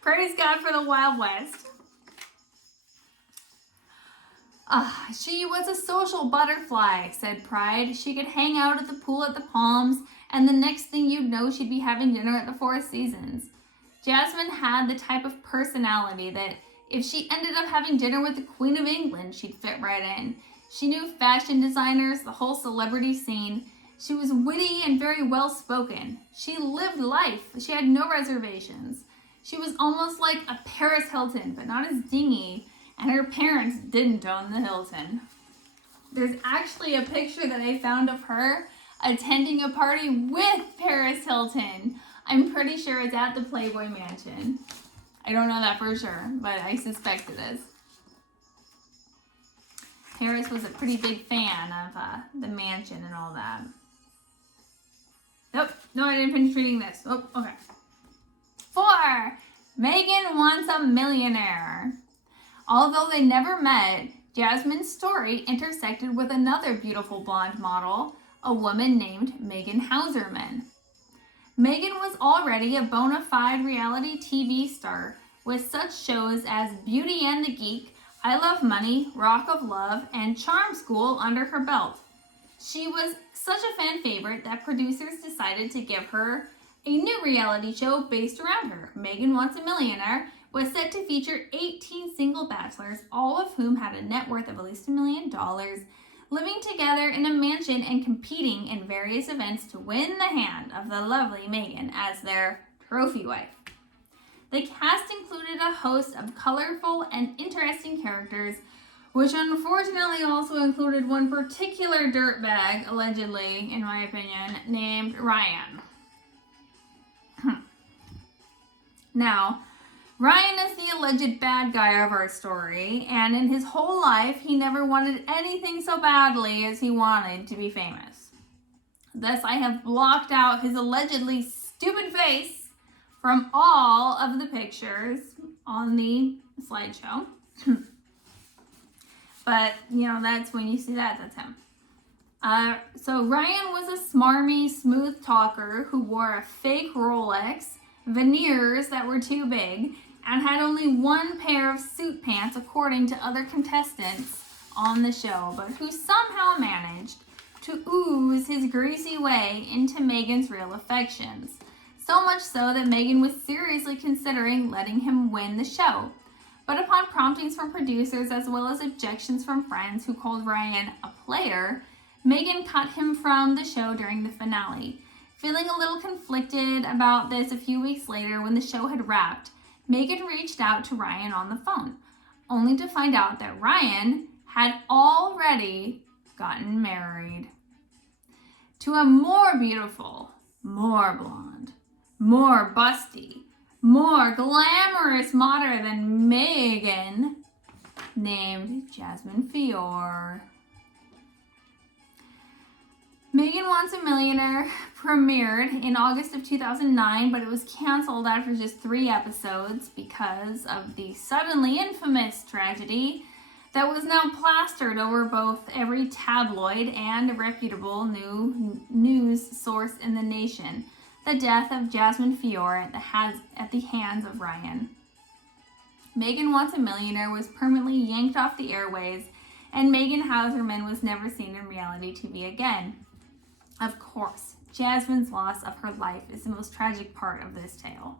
Praise God for the Wild West. She was a social butterfly, said Pride. She could hang out at the pool at the Palms, and the next thing you'd know, she'd be having dinner at the Four Seasons. Jasmine had the type of personality that if she ended up having dinner with the Queen of England, she'd fit right in. She knew fashion designers, the whole celebrity scene. She was witty and very well spoken. She lived life. She had no reservations. She was almost like a Paris Hilton, but not as dingy, and her parents didn't own the Hilton. There's actually a picture that I found of her attending a party with Paris Hilton. I'm pretty sure it's at the Playboy Mansion. I don't know that for sure, but I suspect it is. Paris was a pretty big fan of the mansion and all that. Nope, no, I didn't finish reading this. Oh, okay. 4. Meghan wants a millionaire. Although they never met, Jasmine's story intersected with another beautiful blonde model, a woman named Megan Hauserman. Megan was already a bona fide reality TV star with such shows as Beauty and the Geek, I Love Money, Rock of Love, and Charm School under her belt. She was such a fan favorite that producers decided to give her a new reality show based around her. Meghan Wants a Millionaire was set to feature 18 single bachelors, all of whom had a net worth of at least $1 million, living together in a mansion and competing in various events to win the hand of the lovely Meghan as their trophy wife. The cast included a host of colorful and interesting characters, which unfortunately also included one particular dirtbag, allegedly, in my opinion, named Ryan. Now, Ryan is the alleged bad guy of our story, and in his whole life, he never wanted anything so badly as he wanted to be famous. Thus, I have blocked out his allegedly stupid face from all of the pictures on the slideshow. But, that's when you see that, that's him. So Ryan was a smarmy, smooth talker who wore a fake Rolex, veneers that were too big, and had only one pair of suit pants according to other contestants on the show, but who somehow managed to ooze his greasy way into Meghan's real affections. So much so that Meghan was seriously considering letting him win the show. But upon promptings from producers as well as objections from friends who called Ryan a player, Meghan cut him from the show during the finale. Feeling a little conflicted about this a few weeks later when the show had wrapped, Meghan reached out to Ryan on the phone, only to find out that Ryan had already gotten married to a more beautiful, more blonde, more busty, more glamorous model than Meghan. named Jasmine Fiore. Megan Wants a Millionaire premiered in August of 2009, but it was canceled after just 3 episodes because of the suddenly infamous tragedy that was now plastered over both every tabloid and a reputable news source in the nation: the death of Jasmine Fiore at the hands of Ryan. Megan Wants a Millionaire was permanently yanked off the airways, and Megan Hauserman was never seen in reality TV again. Of course, Jasmine's loss of her life is the most tragic part of this tale.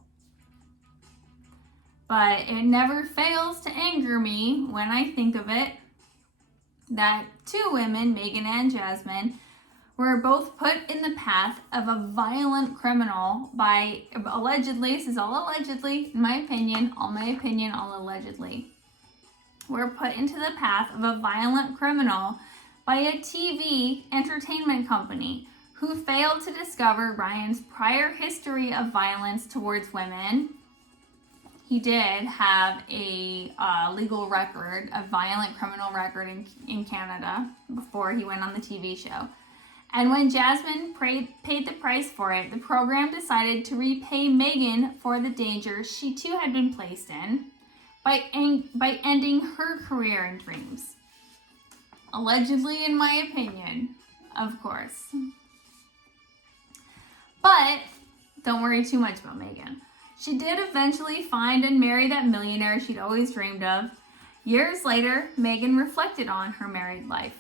But it never fails to anger me when I think of it that 2 women, Megan and Jasmine, were both put in the path of a violent criminal by allegedly, this is all allegedly, in my opinion, all allegedly, were put into the path of a violent criminal by a TV entertainment company who failed to discover Ryan's prior history of violence towards women. He did have a legal record, a violent criminal record in Canada before he went on the TV show. And when Jasmine paid the price for it, the program decided to repay Megan for the danger she too had been placed in by ending her career and dreams. Allegedly, in my opinion, of course. But don't worry too much about Megan. She did eventually find and marry that millionaire she'd always dreamed of. Years later, Megan reflected on her married life.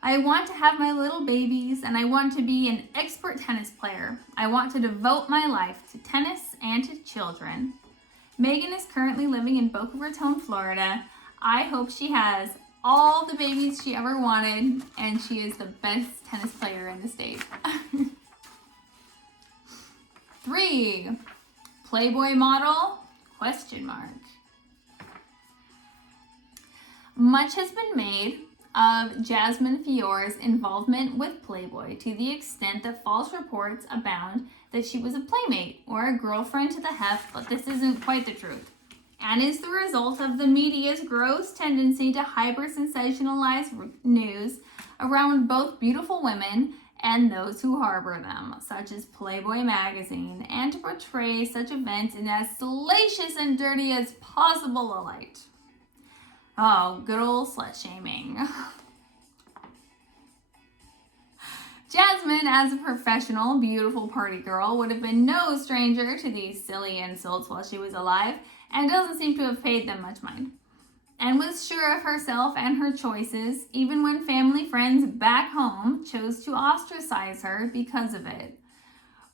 I want to have my little babies, and I want to be an expert tennis player. I want to devote my life to tennis and to children. Megan is currently living in Boca Raton, Florida. I hope she has all the babies she ever wanted, and she is the best tennis player in the state. 3. Playboy model? ? Much has been made of Jasmine Fiore's involvement with Playboy to the extent that false reports abound that she was a playmate or a girlfriend to the heft, but this isn't quite the truth, and is the result of the media's gross tendency to hyper-sensationalize news around both beautiful women and those who harbor them, such as Playboy magazine, and to portray such events in as salacious and dirty as possible a light. Oh, good old slut-shaming. Jasmine, as a professional, beautiful party girl, would have been no stranger to these silly insults while she was alive, and doesn't seem to have paid them much mind, and was sure of herself and her choices, even when family friends back home chose to ostracize her because of it.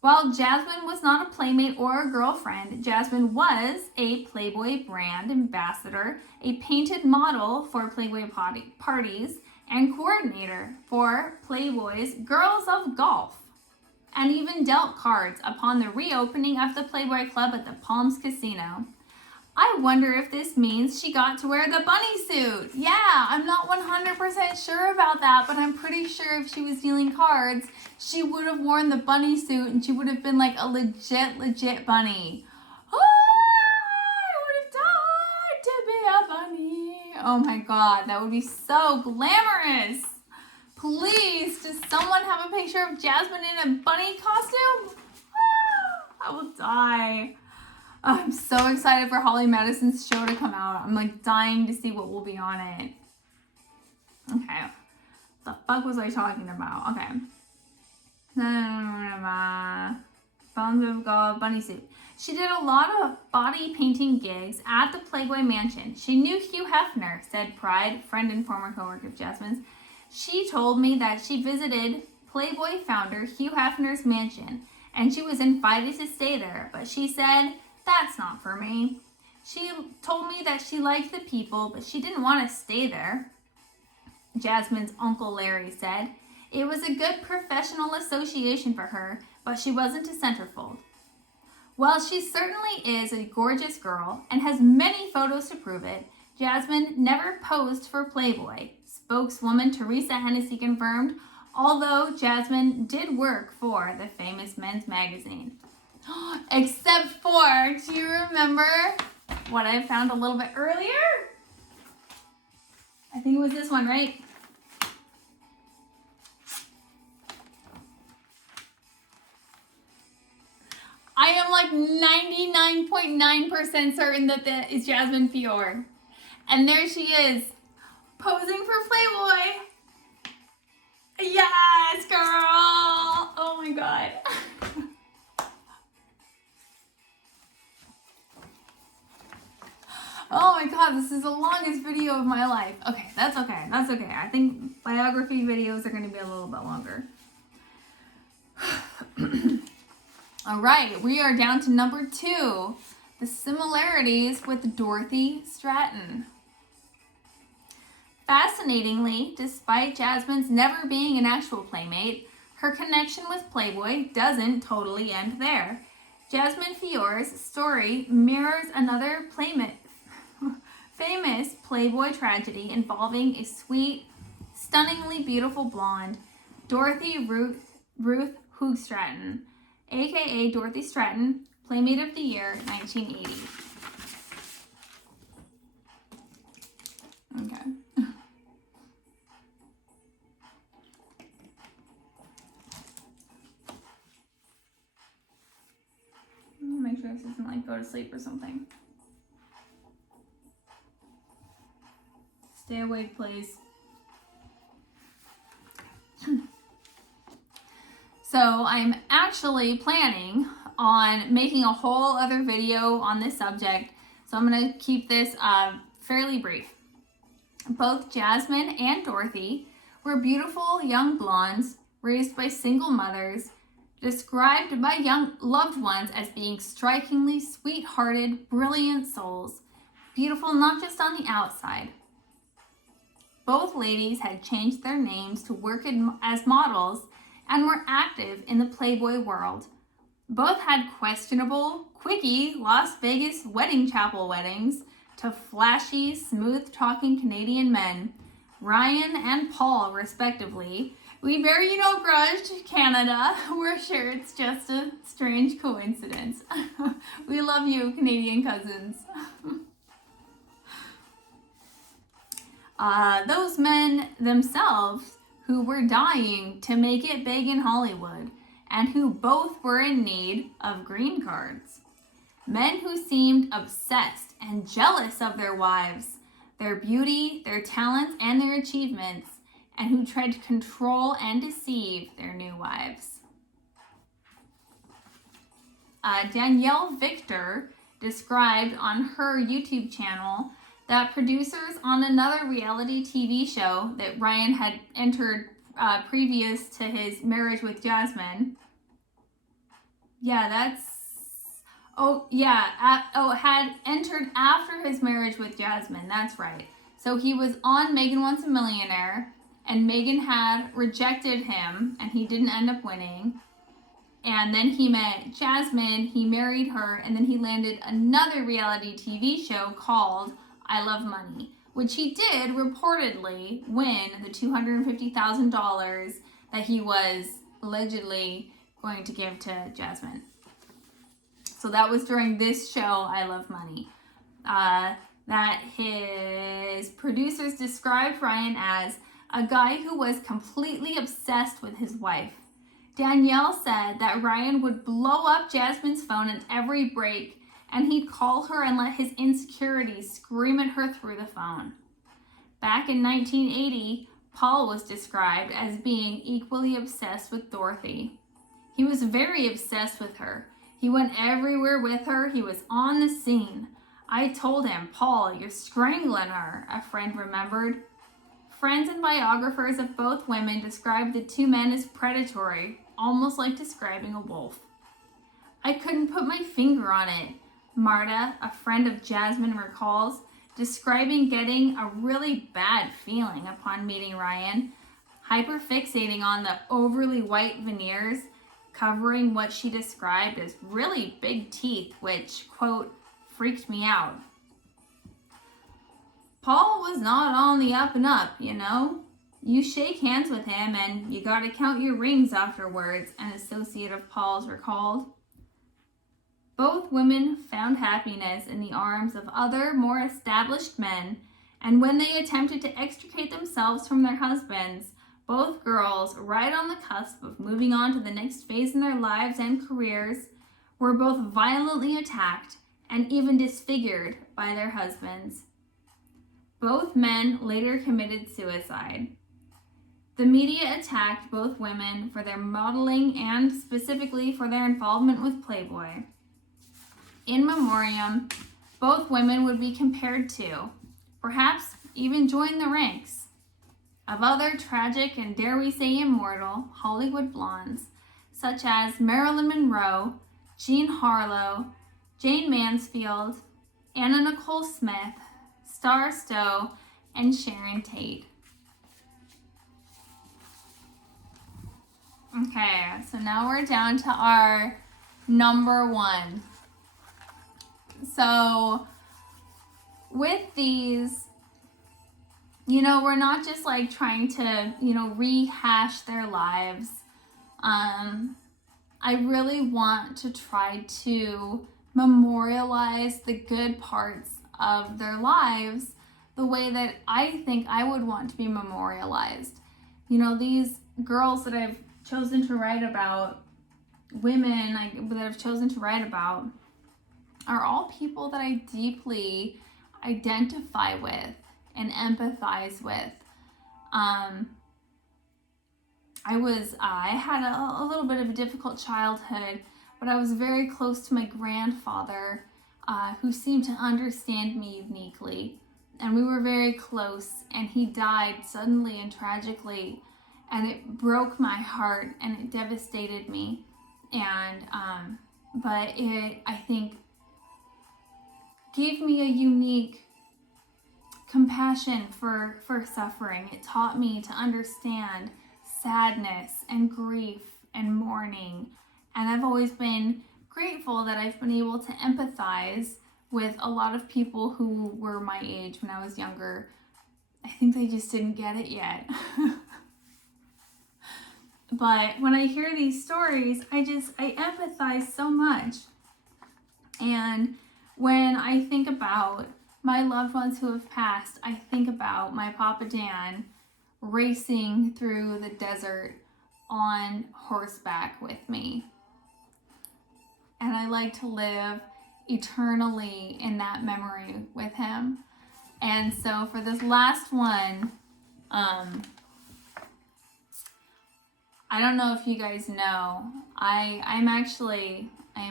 While Jasmine was not a playmate or a girlfriend, Jasmine was a Playboy brand ambassador, a painted model for Playboy parties, and coordinator for Playboy's Girls of Golf, and even dealt cards upon the reopening of the Playboy Club at the Palms Casino. I wonder if this means she got to wear the bunny suit. Yeah, I'm not 100% sure about that, but I'm pretty sure if she was dealing cards, she would have worn the bunny suit and she would have been like a legit bunny. Oh, I would have died to be a bunny. Oh my God, that would be so glamorous. Please, does someone have a picture of Jasmine in a bunny costume? I will die. I'm so excited for Holly Madison's show to come out. I'm like dying to see what will be on it. Okay. What the fuck was I talking about? Okay. Bones of Gold bunny suit. She did a lot of body painting gigs at the Playboy Mansion. She knew Hugh Hefner, said Pride, friend and former coworker of Jasmine's. She told me that she visited Playboy founder Hugh Hefner's mansion, and she was invited to stay there, but she said, "That's not for me." She told me that she liked the people, but she didn't want to stay there. Jasmine's Uncle Larry said, "It was a good professional association for her, but she wasn't a centerfold." While she certainly is a gorgeous girl and has many photos to prove it, Jasmine never posed for Playboy. Spokeswoman Teresa Hennessy confirmed, although Jasmine did work for the famous men's magazine. Except for, do you remember what I found a little bit earlier? I think it was this one, right? I am like 99.9% certain that that is Jasmine Fiore. And there she is, posing for Playboy. Yes, girl! Oh my god. Oh my god, this is the longest video of my life. Okay, that's okay. That's okay. I think biography videos are going to be a little bit longer. All right, we are down to number 2. The similarities with Dorothy Stratton. Fascinatingly, despite Jasmine's never being an actual playmate, her connection with Playboy doesn't totally end there. Jasmine Fiore's story mirrors another famous Playboy tragedy involving a sweet, stunningly beautiful blonde, Dorothy Ruth Hoog Stratton, aka Dorothy Stratton, Playmate of the Year, 1980. Okay. Make sure this doesn't like go to sleep or something. Stay awake, please. So I'm actually planning on making a whole other video on this subject. So I'm going to keep this fairly brief. Both Jasmine and Dorothy were beautiful young blondes raised by single mothers, described by young loved ones as being strikingly sweet-hearted, brilliant souls, beautiful not just on the outside. Both ladies had changed their names to work as models and were active in the Playboy world. Both had questionable, quickie Las Vegas wedding chapel weddings to flashy, smooth-talking Canadian men, Ryan and Paul, respectively. We bear you no grudge, Canada. We're sure it's just a strange coincidence. We love you, Canadian cousins. Those men themselves who were dying to make it big in Hollywood and who both were in need of green cards. Men who seemed obsessed and jealous of their wives, their beauty, their talents, and their achievements, and who tried to control and deceive their new wives. Danielle Victor described on her YouTube channel that producers on another reality TV show that Ryan had entered previous to his marriage with Jasmine. Had entered after his marriage with Jasmine. That's right. So he was on Megan Wants a Millionaire, and Megan had rejected him, and he didn't end up winning. And then he met Jasmine, he married her, and then he landed another reality TV show called I Love Money, which he did reportedly win the $250,000 that he was allegedly going to give to Jasmine. So that was during this show, I Love Money. That his producers described Ryan as a guy who was completely obsessed with his wife. Danielle said that Ryan would blow up Jasmine's phone at every break, and he'd call her and let his insecurities scream at her through the phone. Back in 1980, Paul was described as being equally obsessed with Dorothy. He was very obsessed with her. He went everywhere with her. He was on the scene. I told him, "Paul, you're strangling her," a friend remembered. Friends and biographers of both women described the two men as predatory, almost like describing a wolf. "I couldn't put my finger on it," Marta, a friend of Jasmine, recalls, describing getting a really bad feeling upon meeting Ryan, hyperfixating on the overly white veneers, covering what she described as really big teeth, which, quote, freaked me out. Paul was not on the up and up, you know. You shake hands with him and you gotta count your rings afterwards, an associate of Paul's recalled. Both women found happiness in the arms of other, more established men And when they attempted to extricate themselves from their husbands, both girls, right on the cusp of moving on to the next phase in their lives and careers, were both violently attacked and even disfigured by their husbands. Both men later committed suicide. The media attacked both women for their modeling and specifically for their involvement with Playboy. In memoriam, both women would be compared to, perhaps even join the ranks, of other tragic and, dare we say, immortal Hollywood blondes, such as Marilyn Monroe, Jean Harlow, Jane Mansfield, Anna Nicole Smith, Star Stowe, and Sharon Tate. Okay, so now we're down to our number one. So with these, we're not just like trying to, rehash their lives. I really want to try to memorialize the good parts of their lives the way that I think I would want to be memorialized. These girls that I've chosen to write about, women that I've chosen to write about, are all people that I deeply identify with and empathize with. I had a little bit of a difficult childhood, but I was very close to my grandfather, who seemed to understand me uniquely. And we were very close, and he died suddenly and tragically, and it broke my heart and it devastated me. And but it, I think, gave me a unique compassion for suffering. It taught me to understand sadness and grief and mourning. And I've always been grateful that I've been able to empathize with a lot of people who were my age when I was younger. I think they just didn't get it yet. But when I hear these stories, I empathize so much. And when I think about my loved ones who have passed, I think about my Papa Dan racing through the desert on horseback with me. And I like to live eternally in that memory with him. And so for this last one, I don't know if you guys know, I am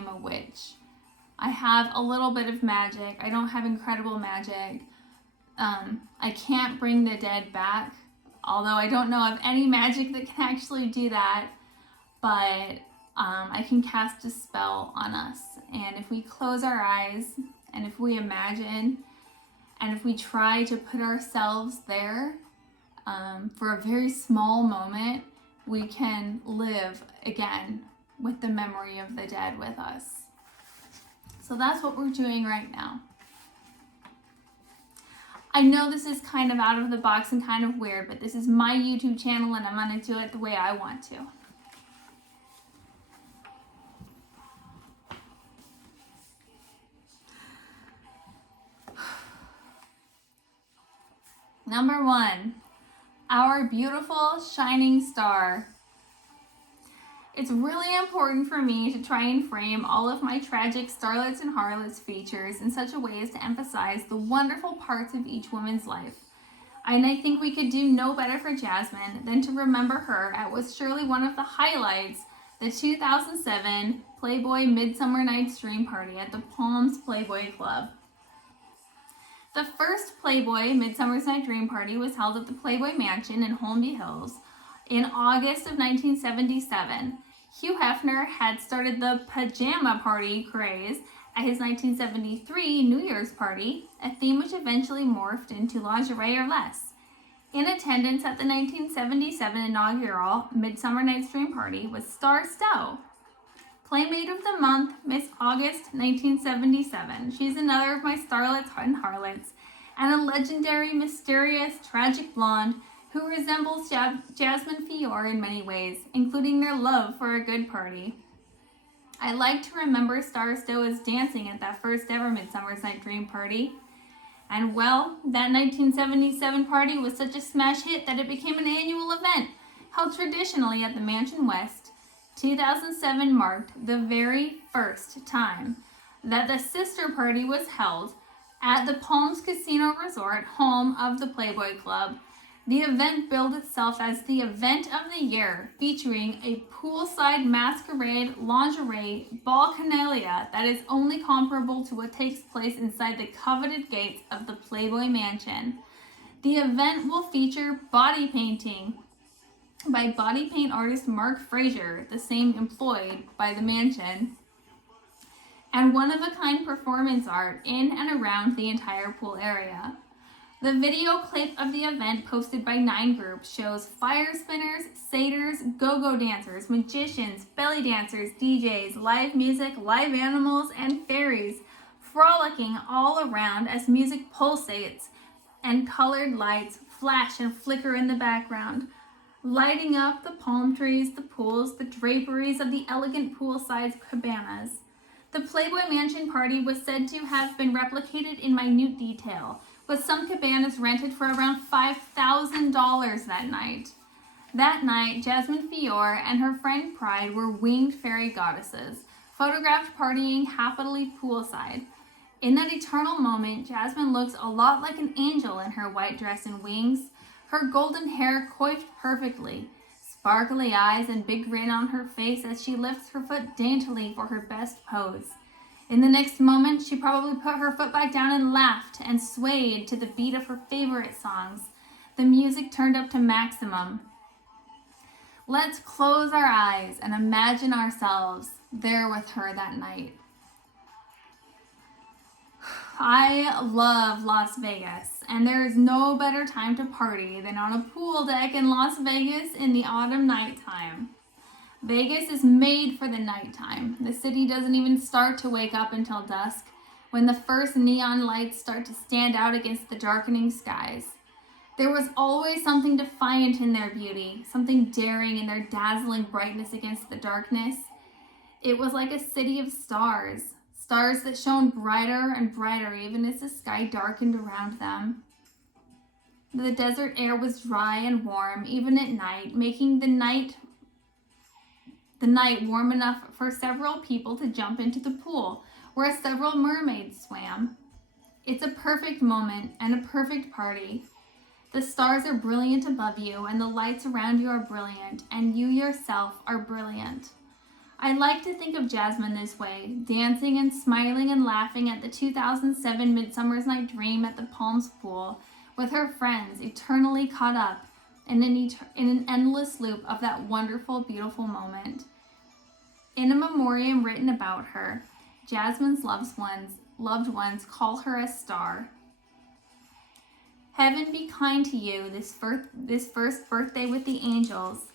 a witch. I have a little bit of magic. I don't have incredible magic. I can't bring the dead back, although I don't know of any magic that can actually do that. But I can cast a spell on us. And if we close our eyes, and if we imagine, and if we try to put ourselves there for a very small moment, we can live again with the memory of the dead with us. So that's what we're doing right now. I know this is kind of out of the box and kind of weird, but this is my YouTube channel and I'm going to do it the way I want to. Number one, our beautiful shining star. It's really important for me to try and frame all of my tragic starlets and harlots features in such a way as to emphasize the wonderful parts of each woman's life. And I think we could do no better for Jasmine than to remember her at what's surely one of the highlights, the 2007 Playboy Midsummer Night's Dream Party at the Palms Playboy Club. The first Playboy Midsummer's Night Dream Party was held at the Playboy Mansion in Holmby Hills in August of 1977. Hugh Hefner had started the pajama party craze at his 1973 New Year's party, a theme which eventually morphed into lingerie or less. In attendance at the 1977 inaugural Midsummer Night's Dream Party was Star Stowe, Playmate of the Month, Miss August 1977. She's another of my starlets and harlots, and a legendary, mysterious, tragic blonde who resembles Jasmine Fiore in many ways, including their love for a good party. I like to remember Star Stowe as dancing at that first ever Midsummer's Night Dream Party, And well, that 1977 party was such a smash hit that it became an annual event held traditionally at the Mansion West. 2007 marked the very first time that the sister party was held at the Palms Casino Resort, home of the Playboy Club. The event billed itself as the event of the year, featuring a poolside masquerade lingerie bacchanalia that is only comparable to what takes place inside the coveted gates of the Playboy Mansion. The event will feature body painting by body paint artist Mark Frazier, the same employed by the mansion, and one-of-a-kind performance art in and around the entire pool area. The video clip of the event, posted by 9 Groups, shows fire spinners, satyrs, go-go dancers, magicians, belly dancers, DJs, live music, live animals, and fairies frolicking all around as music pulsates and colored lights flash and flicker in the background, lighting up the palm trees, the pools, the draperies of the elegant poolside cabanas. The Playboy Mansion party was said to have been replicated in minute detail, with some cabanas rented for around $5,000 that night. That night, Jasmine Fiore and her friend Pride were winged fairy goddesses, photographed partying happily poolside. In that eternal moment, Jasmine looks a lot like an angel in her white dress and wings, her golden hair coiffed perfectly, sparkly eyes and big grin on her face as she lifts her foot daintily for her best pose. In the next moment, she probably put her foot back down and laughed and swayed to the beat of her favorite songs, the music turned up to maximum. Let's close our eyes and imagine ourselves there with her that night. I love Las Vegas, and there is no better time to party than on a pool deck in Las Vegas in the autumn nighttime. Vegas is made for the nighttime. The city doesn't even start to wake up until dusk, when the first neon lights start to stand out against the darkening skies. There was always something defiant in their beauty, something daring in their dazzling brightness against the darkness. It was like a city of stars, stars that shone brighter and brighter even as the sky darkened around them. The desert air was dry and warm, even at night, making the night warm enough for several people to jump into the pool, where several mermaids swam. It's a perfect moment and a perfect party. The stars are brilliant above you, and the lights around you are brilliant, and you yourself are brilliant. I like to think of Jasmine this way, dancing and smiling and laughing at the 2007 Midsummer's Night Dream at the Palms Pool, with her friends, eternally caught up in an endless loop of that wonderful, beautiful moment. In a memoriam written about her, Jasmine's loved ones call her a star. Heaven be kind to you this first birthday with the angels.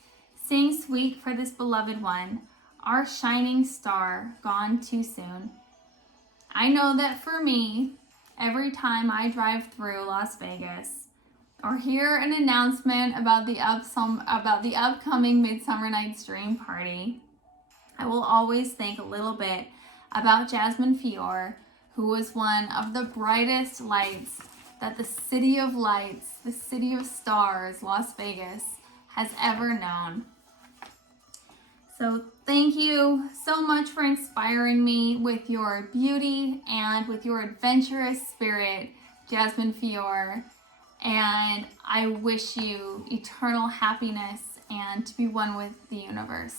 Sing sweet for this beloved one, our shining star gone too soon. I know that for me, every time I drive through Las Vegas or hear an announcement about the upcoming Midsummer Night's Dream party, I will always think a little bit about Jasmine Fiore, who was one of the brightest lights that the city of lights, the city of stars, Las Vegas, has ever known. So thank you so much for inspiring me with your beauty and with your adventurous spirit, Jasmine Fiore. And I wish you eternal happiness and to be one with the universe.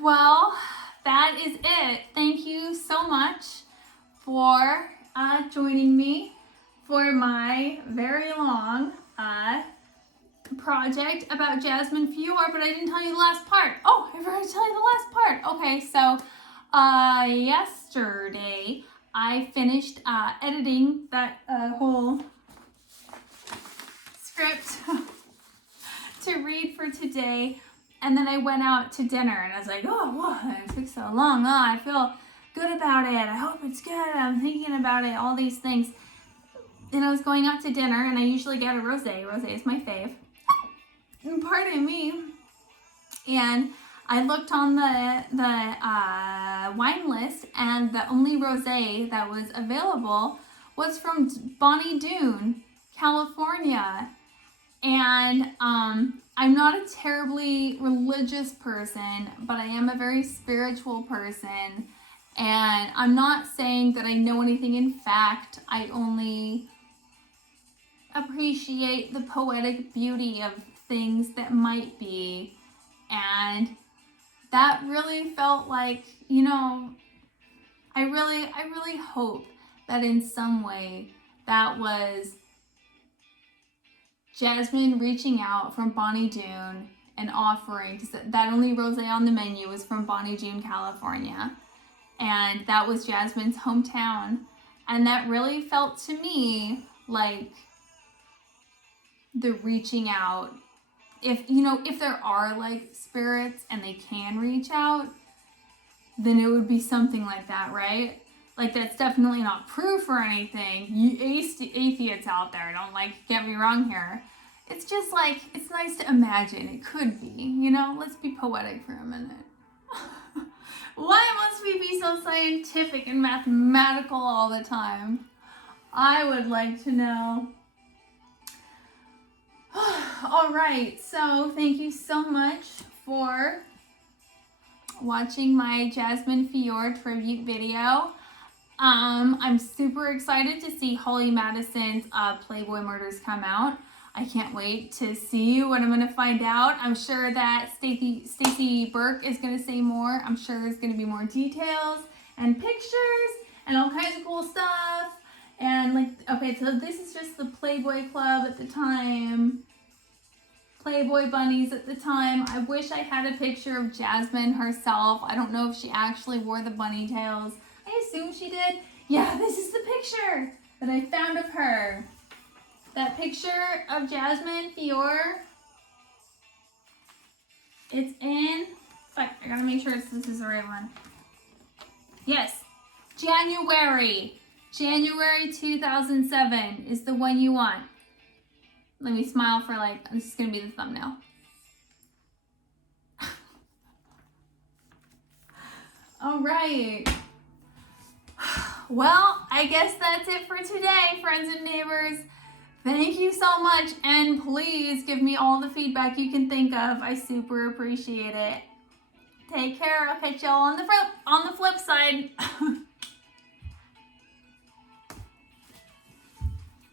Well, that is it. Thank you so much for joining me for my very long project about Jasmine Fiore, but I didn't tell you the last part. Oh, I forgot to tell you the last part. Okay, so yesterday I finished editing that whole script to read for today. And then I went out to dinner and I was like, oh, whoa, it took so long. Oh, I feel good about it. I hope it's good. I'm thinking about it, all these things. And I was going out to dinner and I usually get a rosé. Rosé is my fave. And pardon me, And I looked on the wine list, and the only rosé that was available was from Bonnie Doon, California. And I'm not a terribly religious person, but I am a very spiritual person. And I'm not saying that I know anything in fact. I only appreciate the poetic beauty of things that might be. And that really felt like, you know, I really hope that in some way that was Jasmine reaching out from Bonnie Doon and offering, because that only rosé on the menu was from Bonnie Doon, California. And that was Jasmine's hometown. And that really felt to me like the reaching out. If, you know, if there are like spirits and they can reach out, then it would be something like that, right? Like, that's definitely not proof or anything. You atheists out there, don't get me wrong here. It's just like, it's nice to imagine it could be, you know? Let's be poetic for a minute. Why must we be so scientific and mathematical all the time? I would like to know. All right, so thank you so much for watching my Jasmine Fiore tribute video. I'm super excited to see Holly Madison's Playboy Murders come out. I can't wait to see what I'm going to find out. I'm sure that Stacey Burke is going to say more. I'm sure there's going to be more details and pictures and all kinds of cool stuff. And okay, so this is just the Playboy Club at the time. Playboy bunnies at the time. I wish I had a picture of Jasmine herself. I don't know if she actually wore the bunny tails. I assume she did. Yeah, this is the picture that I found of her. That picture of Jasmine Fiore. It's in, I gotta make sure this is the right one. Yes, January 2007 is the one you want. Let me smile for this is gonna be the thumbnail. All right. Well, I guess that's it for today, friends and neighbors. Thank you so much, and please give me all the feedback you can think of. I super appreciate it. Take care. I'll catch y'all on the flip side.